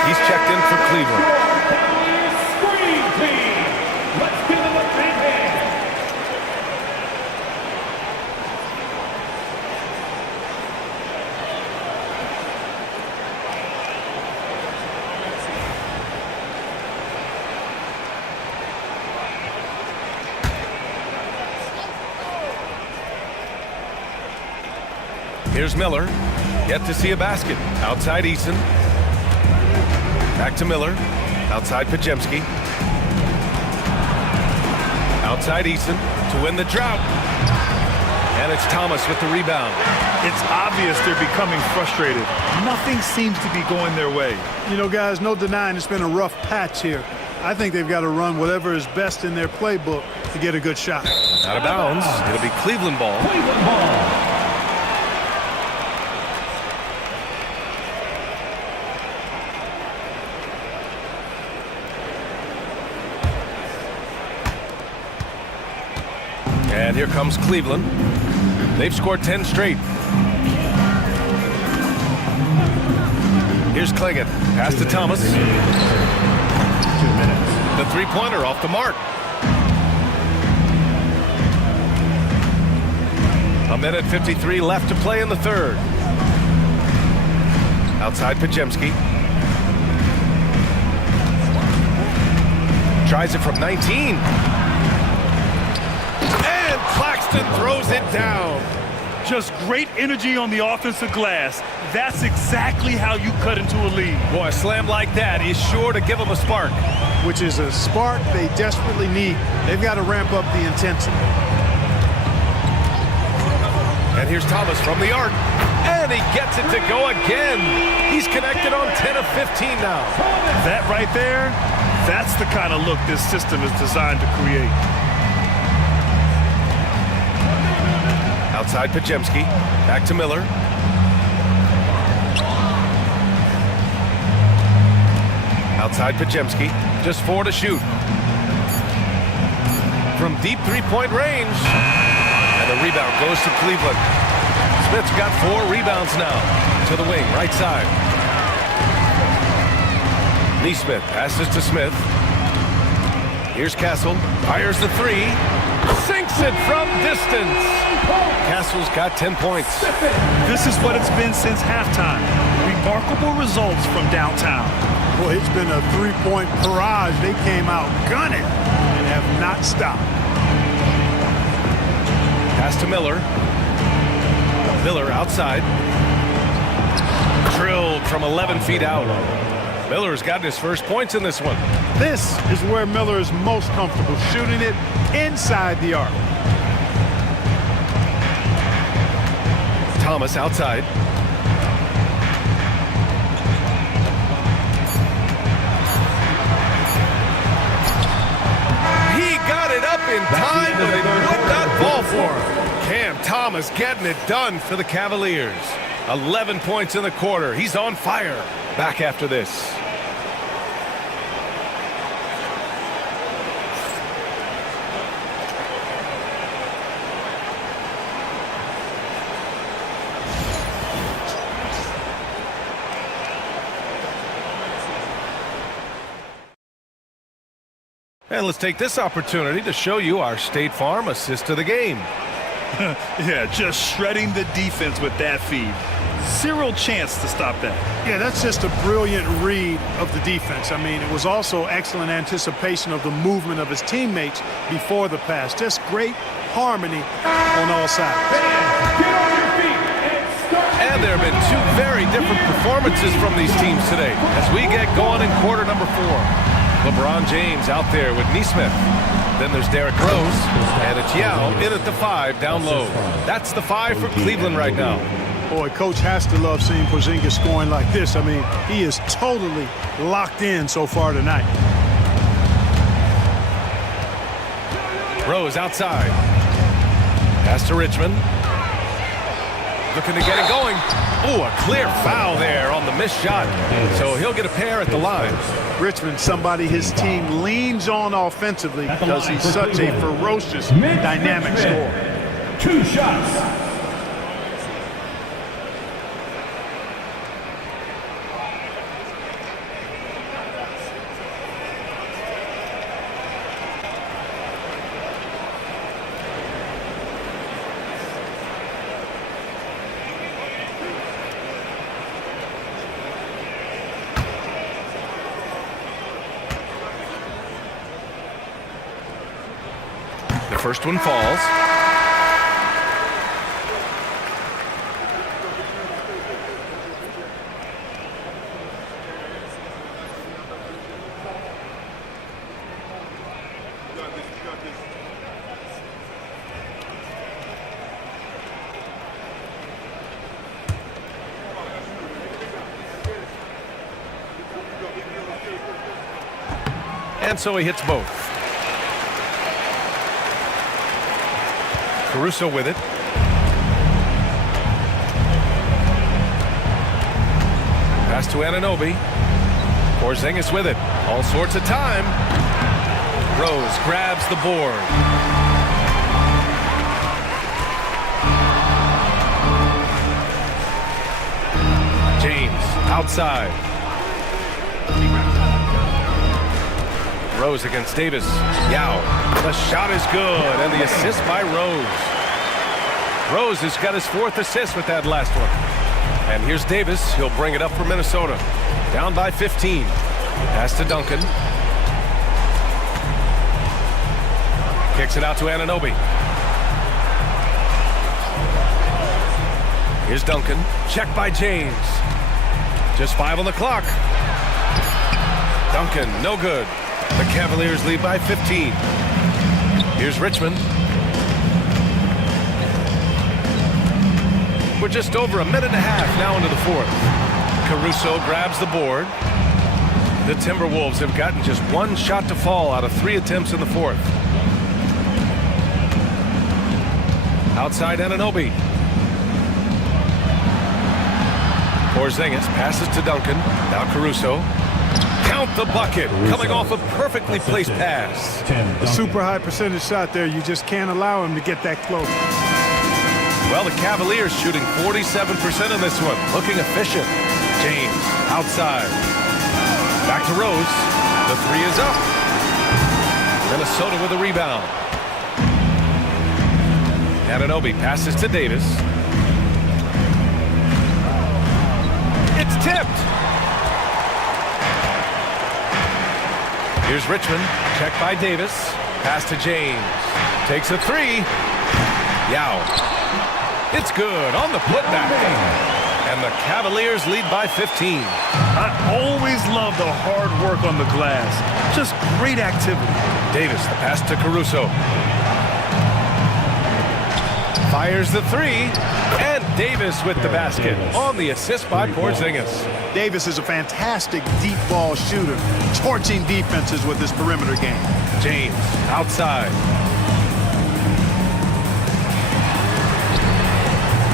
He's checked in for Cleveland. Cavaliers Scream Team. Let's give them a big hand. Here's Miller. Yet to see a basket. Outside Eason. Back to Miller. Outside Pajemski. Outside Eason to win the drought. And it's Thomas with the rebound. It's obvious they're becoming frustrated. Nothing seems to be going their way. You know, guys, no denying it's been a rough patch here. I think they've got to run whatever is best in their playbook to get a good shot. Out of bounds. It'll be Cleveland ball. Cleveland ball. And here comes Cleveland. They've scored 10 straight. Here's Clingan. Pass to Thomas. 2 minutes. The three-pointer off the mark. A minute 53 left to play in the third. Outside Pajemski. Tries it from 19. And Claxton throws it down. Just great energy on the offensive glass. That's exactly how you cut into a lead. Boy, a slam like that is sure to give them a spark. Which is a spark they desperately need. They've got to ramp up the intensity. And here's Thomas from the arc. And he gets it to go again. He's connected on 10 of 15 now. That right there, that's the kind of look this system is designed to create. Outside Pajemski. Back to Miller. Outside Pajemski. Just 4 to shoot. From deep three-point range. And the rebound goes to Cleveland. Smith's got 4 rebounds now. To the wing, right side. Neesmith passes to Smith. Here's Castle. Fires the three. Sinks it from distance. Castle's got 10 points. This is what it's been since halftime. Remarkable results from downtown. Boy, it's been a three-point barrage. They came out gunning and have not stopped. Pass to Miller. Miller outside. Drilled from 11 feet out. Miller's gotten his first points in this one. This is where Miller is most comfortable, shooting it inside the arc. Thomas outside. got it up in time, but it would not fall for him. Cam Thomas getting it done for the Cavaliers. 11 points in the quarter. He's on fire. Back after this. And let's take this opportunity to show you our State Farm assist of the game. Yeah, just shredding the defense with that feed. Zero chance to stop that. Yeah, that's just a brilliant read of the defense. I mean, it was also excellent anticipation of the movement of his teammates before the pass. Just great harmony on all sides. Get on your feet and start. And there have been two very different performances from these teams today as we get going in quarter number 4. LeBron James out there with Neesmith. Then there's Derrick Rose, and it's Yao in at the 5 down low. That's the 5 for Cleveland right now. Boy, Coach has to love seeing Porzingis scoring like this. I mean, he is totally locked in so far tonight. Rose outside. Pass to Richmond. Looking to get it going. Oh, a clear foul there on the missed shot. So he'll get a pair at the line. Richmond, somebody his team leans on offensively because he's such a ferocious, dynamic scorer. 2 shots. The first one falls. And so he hits both. Caruso with it. Pass to Anunoby. Porzingis with it. All sorts of time. Rose grabs the board. James outside. Rose against Davis. Yao. The shot is good, and the assist by Rose. Rose has got his 4th assist with that last one. And here's Davis. He'll bring it up for Minnesota. Down by 15. Pass to Duncan. Kicks it out to Anunoby. Here's Duncan. Checked by James. Just 5 on the clock. Duncan, no good. The Cavaliers lead by 15. Here's Richmond. We're just over a minute and a half now into the 4th. Caruso grabs the board. The Timberwolves have gotten just 1 shot to fall out of 3 attempts in the 4th. Outside Anunoby. Porzingis passes to Duncan. Now Caruso. Count the bucket. Coming off a perfectly placed pass. A super high percentage shot there. You just can't allow him to get that close. Well, the Cavaliers shooting 47% in this one. Looking efficient. James outside. Back to Rose. The 3 is up. Minnesota with a rebound. Anunoby passes to Davis. It's tipped. Here's Richmond. Checked by Davis. Pass to James. Takes a 3. Yao. It's good on the putback. And the Cavaliers lead by 15. I always love the hard work on the glass. Just great activity. Davis, the pass to Caruso. Fires the 3. And Davis with the basket on the assist by Porzingis. Davis is a fantastic deep ball shooter, torching defenses with his perimeter game. James outside.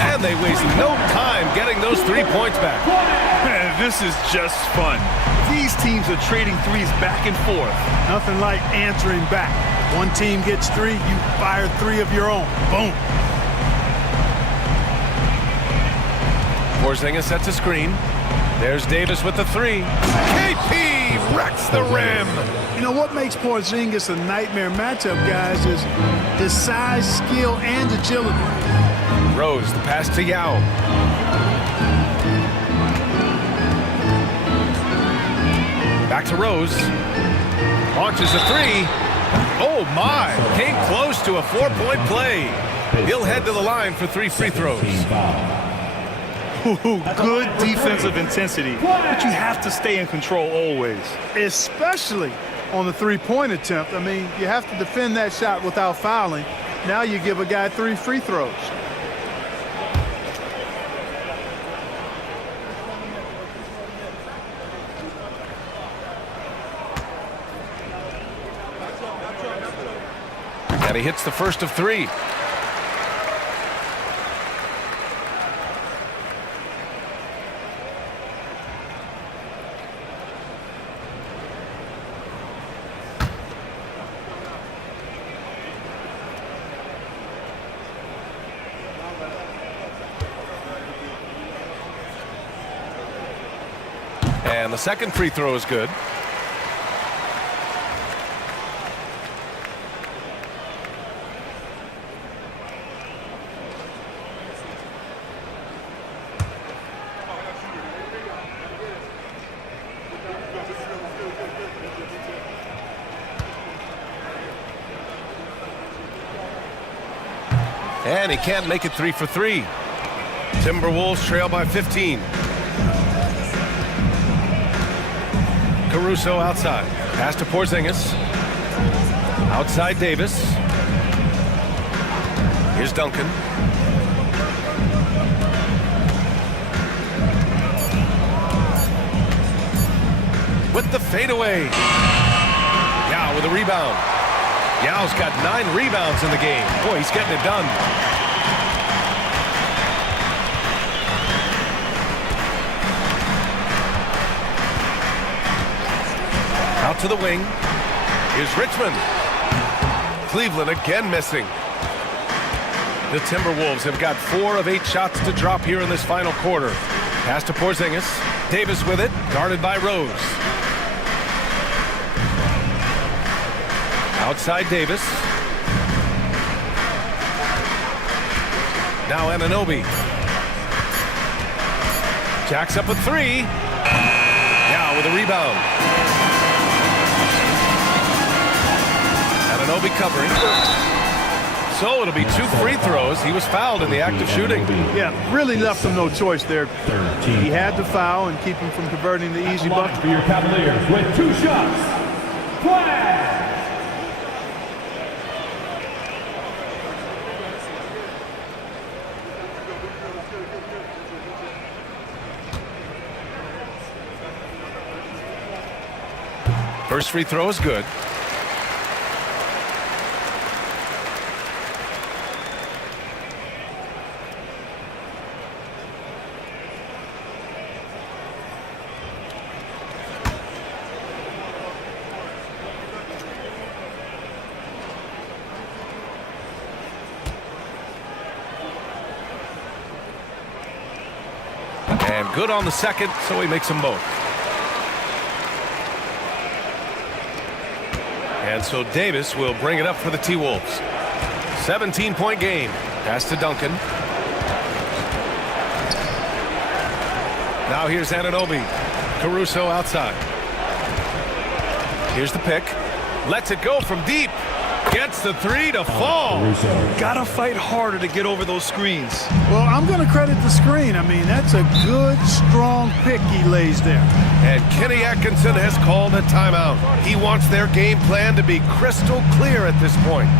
And they waste no time getting those 3 points back. Man, this is just fun. These teams are trading threes back and forth. Nothing like answering back. One team gets 3, you fire 3 of your own. Boom. Porzingis sets a screen. There's Davis with the 3. KP wrecks the rim. You know what makes Porzingis a nightmare matchup, guys, is his size, skill, and agility. Rose, the pass to Yao. Back to Rose. Launches a 3. Oh my! Came close to a 4-point play. He'll head to the line for 3 free throws. Good defensive intensity, but you have to stay in control always. Especially on the three-point attempt. I mean, you have to defend that shot without fouling. Now you give a guy 3 free throws. And he hits the first of 3. And the second free throw is good. And he can't make it 3 for 3. Timberwolves trail by 15. Caruso outside. Pass to Porzingis. Outside Davis. Here's Duncan. With the fadeaway. Yao with a rebound. Yao's got 9 rebounds in the game. Boy, he's getting it done. Out to the wing. Here's Richmond. Cleveland again missing. The Timberwolves have got 4 of 8 shots to drop here in this final quarter. Pass to Porzingis. Davis with it, guarded by Rose. Outside Davis. Now Anunoby. Jacks up a 3. Now with a rebound. Anunoby covering. So it'll be 2 free throws. He was fouled in the act of shooting. Yeah, really left him no choice there. He had to foul and keep him from converting the easy bucket. For your Cavaliers with 2 shots. Flag. First free throw is good. And good on the second, so he makes them both. And so Davis will bring it up for the T-Wolves. 17-point game. Pass to Duncan. Now here's Anunoby. Caruso outside. Here's the pick. Lets it go from deep. Gets the 3 to fall. Gotta fight harder to get over those screens. Well, I'm going to credit the screen. I mean, that's a good, strong pick he lays there. And Kenny Atkinson has called a timeout. He wants their game plan to be crystal clear at this point.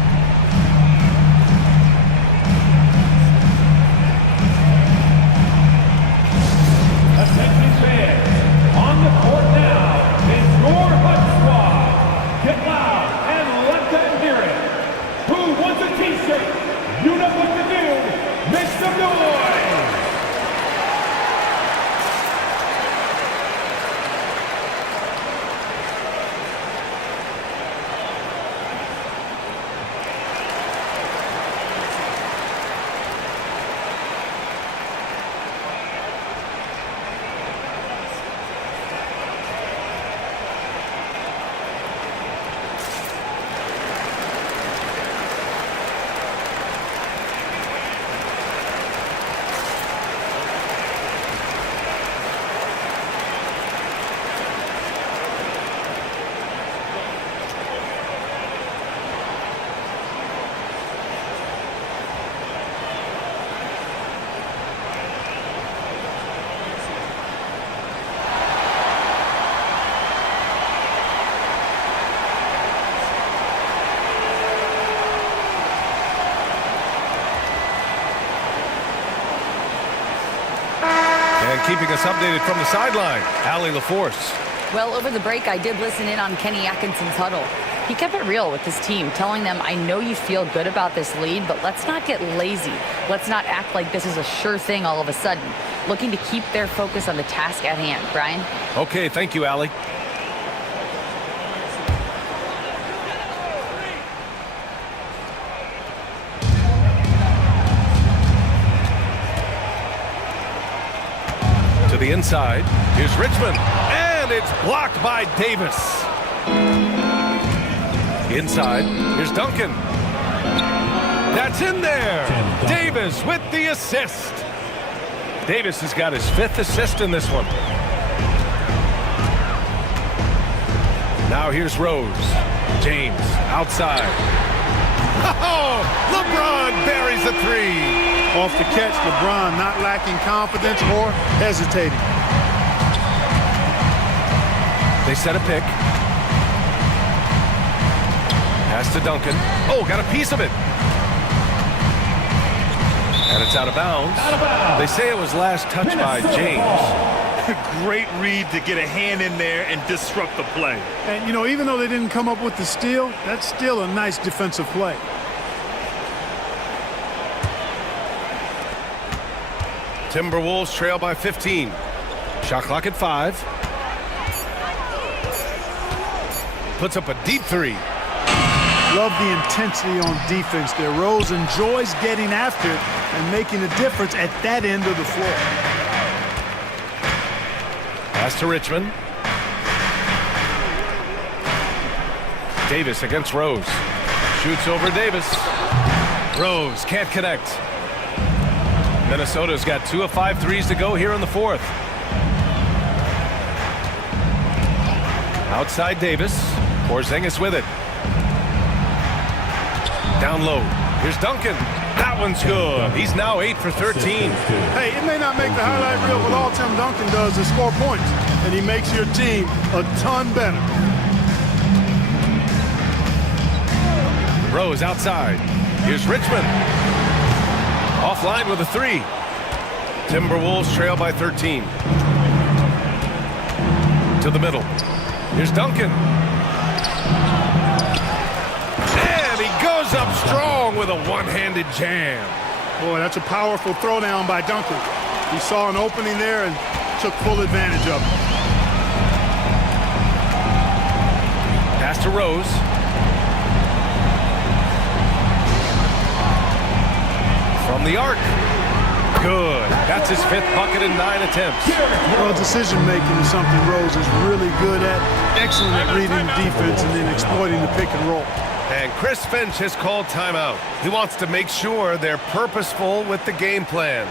And keeping us updated from the sideline, Allie LaForce. Well, over the break, I did listen in on Kenny Atkinson's huddle. He kept it real with his team, telling them, I know you feel good about this lead, but let's not get lazy. Let's not act like this is a sure thing all of a sudden. Looking to keep their focus on the task at hand. Brian? Okay, thank you, Allie. To the inside. Here's Richmond. And it's blocked by Davis. Inside, here's Duncan. That's in there. Davis with the assist. Davis has got his 5th assist in this one. Now here's Rose. James outside. Oh, LeBron buries a 3. Off the catch, LeBron not lacking confidence or hesitating. They set a pick. Pass to Duncan. Oh, got a piece of it. And it's out of bounds. They say it was last touched by James. Great read to get a hand in there and disrupt the play. And, you know, even though they didn't come up with the steal, that's still a nice defensive play. Timberwolves trail by 15. Shot clock at 5. Puts up a deep 3. Love the intensity on defense there. Rose enjoys getting after it and making a difference at that end of the floor. Pass to Richmond. Davis against Rose. Shoots over Davis. Rose can't connect. Minnesota's got 2 of 5 threes to go here in the 4th. Outside Davis. Porzingis with it. Down low. Here's Duncan. That one's good. He's now 8 for 13. Hey, it may not make the highlight reel, but all Tim Duncan does is score points, and he makes your team a ton better. Rose outside. Here's Richmond. Offline with a 3. Timberwolves trail by 13. To the middle. Here's Duncan. And he goes up strong with a one-handed jam. Boy, that's a powerful throwdown by Duncan. He saw an opening there and took full advantage of it. Pass to Rose. From the arc. Good. That's his 5th bucket in 9 attempts. Well, decision-making is something Rose is really good at. Excellent at reading the defense and then exploiting the pick and roll. And Chris Finch has called timeout. He wants to make sure they're purposeful with the game plan.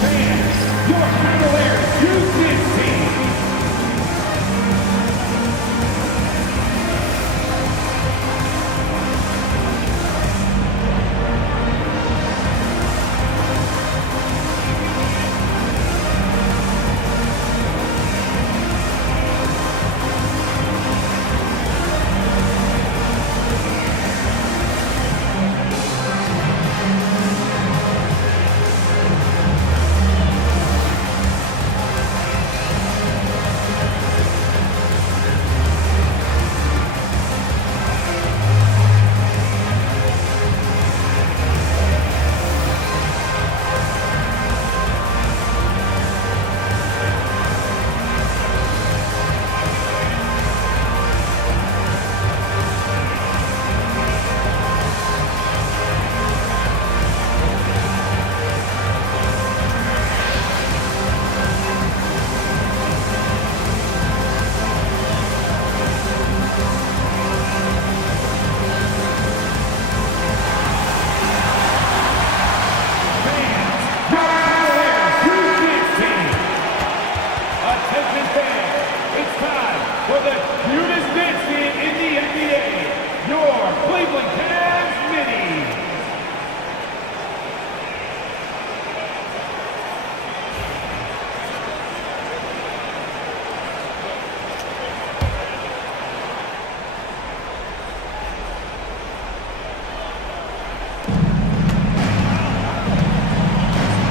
Fans, your Cavaliers use this team.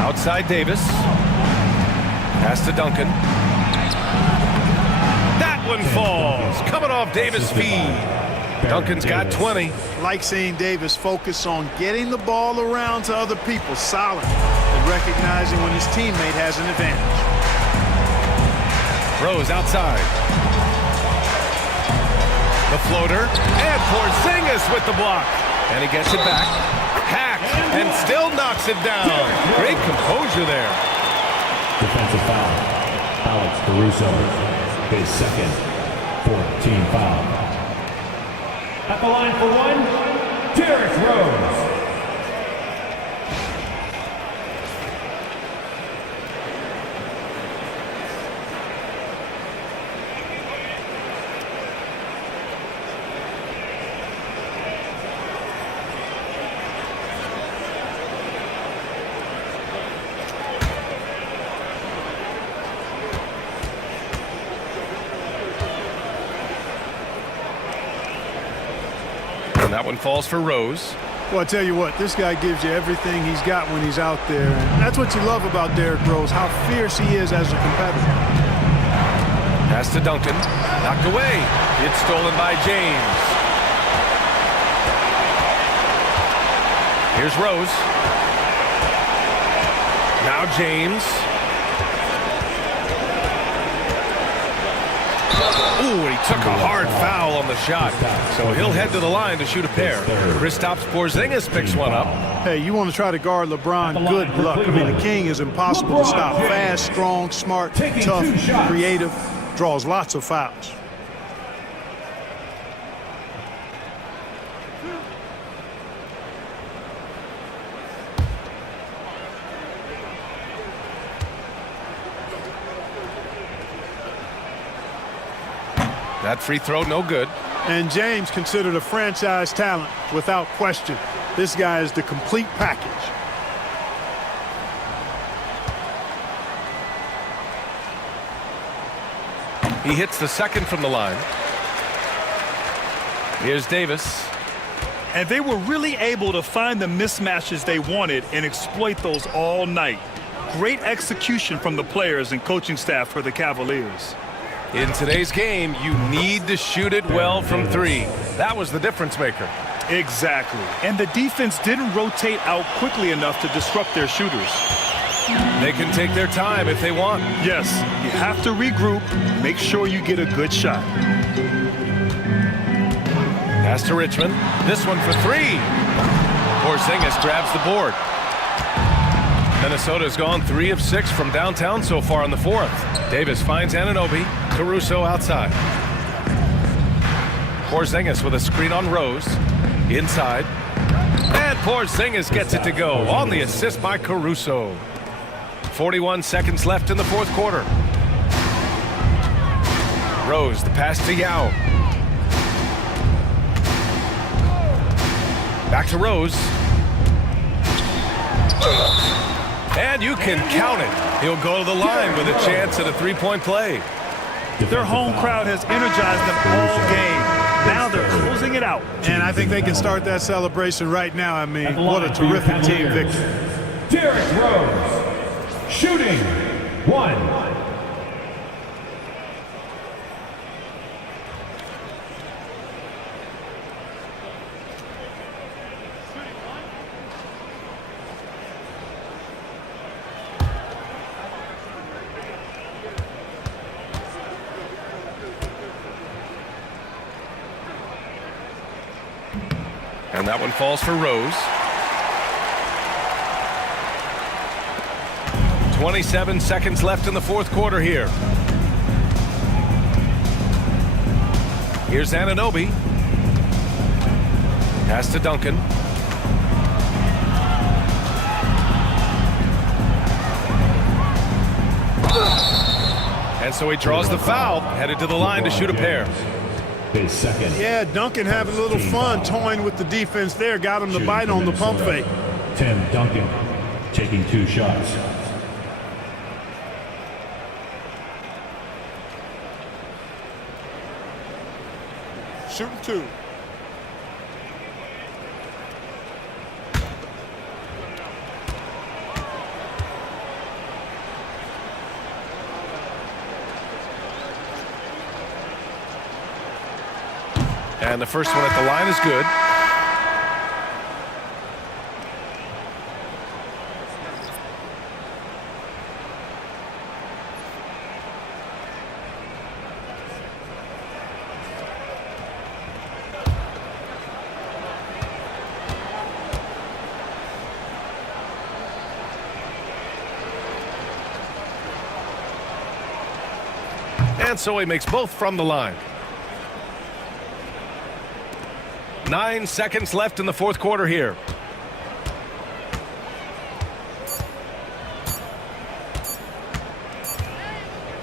Outside Davis. Pass to Duncan. That one falls. Coming off Davis' feed. Duncan's got 20. Like seeing Davis focus on getting the ball around to other people, solid, and recognizing when his teammate has an advantage. Rose outside. The floater. And Porzingis with the block. And he gets it back. Hack. And still knocks it down. Great composure there. Defensive foul. Alex Caruso. His second. 14 foul. At the line for one, Derrick Rose. And that one falls for Rose. Well, I tell you what, this guy gives you everything he's got when he's out there. And that's what you love about Derrick Rose, how fierce he is as a competitor. Pass to Duncan. Knocked away. It's stolen by James. Here's Rose. Now James. Ooh, and he took a hard foul on the shot. So he'll head to the line to shoot a pair. Kristaps Porzingis picks one up. Hey, you want to try to guard LeBron, good luck. I mean, the king is impossible to stop. Fast, strong, smart, tough, creative, draws lots of fouls. That free throw, no good. And James considered a franchise talent without question. This guy is the complete package. He hits the second from the line. Here's Davis. And they were really able to find the mismatches they wanted and exploit those all night. Great execution from the players and coaching staff for the Cavaliers. In today's game, you need to shoot it well from three. That was the difference maker. Exactly. And the defense didn't rotate out quickly enough to disrupt their shooters. They can take their time if they want. Yes, you have to regroup, make sure you get a good shot. Pass to Richmond. This one for three. Porzingis grabs the board. Minnesota's gone 3 of 6 from downtown so far in the fourth. Davis finds Anunoby. Caruso outside. Porzingis with a screen on Rose. Inside. And Porzingis gets it to go on the assist by Caruso. 41 seconds left in the fourth quarter. Rose, the pass to Yao. Back to Rose. And you can count it. He'll go to the line with a chance at a three-point play. Their home crowd has energized them all game. Now they're closing it out. And I think they can start that celebration right now. I mean, what a terrific team victory. Derrick Rose, shooting 1. And that one falls for Rose. 27 seconds left in the fourth quarter here. Here's Anunoby. Pass to Duncan. And so he draws the foul, headed to the line to shoot a pair. His second. Yeah, Duncan having a little fun toying with the defense there. Got him to bite on the pump fake. Tim Duncan taking 2 shots. Shooting 2. And the first one at the line is good. And so he makes both from the line. 9 seconds left in the fourth quarter here.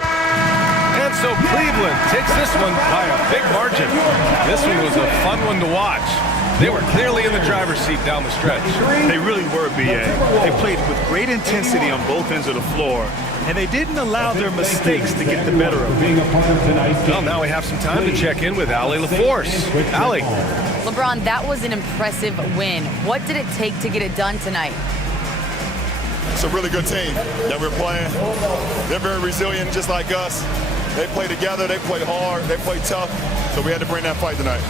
And so Cleveland takes this one by a big margin. This one was a fun one to watch. They were clearly in the driver's seat down the stretch. They really were, B.A. They played with great intensity on both ends of the floor, and they didn't allow their mistakes to get the better of them. Well, now we have some time to check in with Allie LaForce. Allie. LeBron, that was an impressive win. What did it take to get it done tonight? It's a really good team that we're playing. They're very resilient, just like us. They play together, they play hard, they play tough, so we had to bring that fight tonight.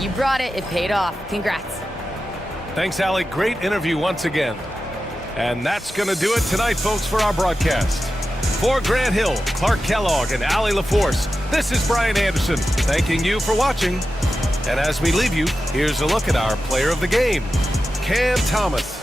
You brought it. It paid off. Congrats. Thanks, Allie. Great interview once again. And that's going to do it tonight, folks, for our broadcast. For Grant Hill, Clark Kellogg, and Allie LaForce, this is Brian Anderson thanking you for watching. And as we leave you, here's a look at our player of the game, Cam Thomas.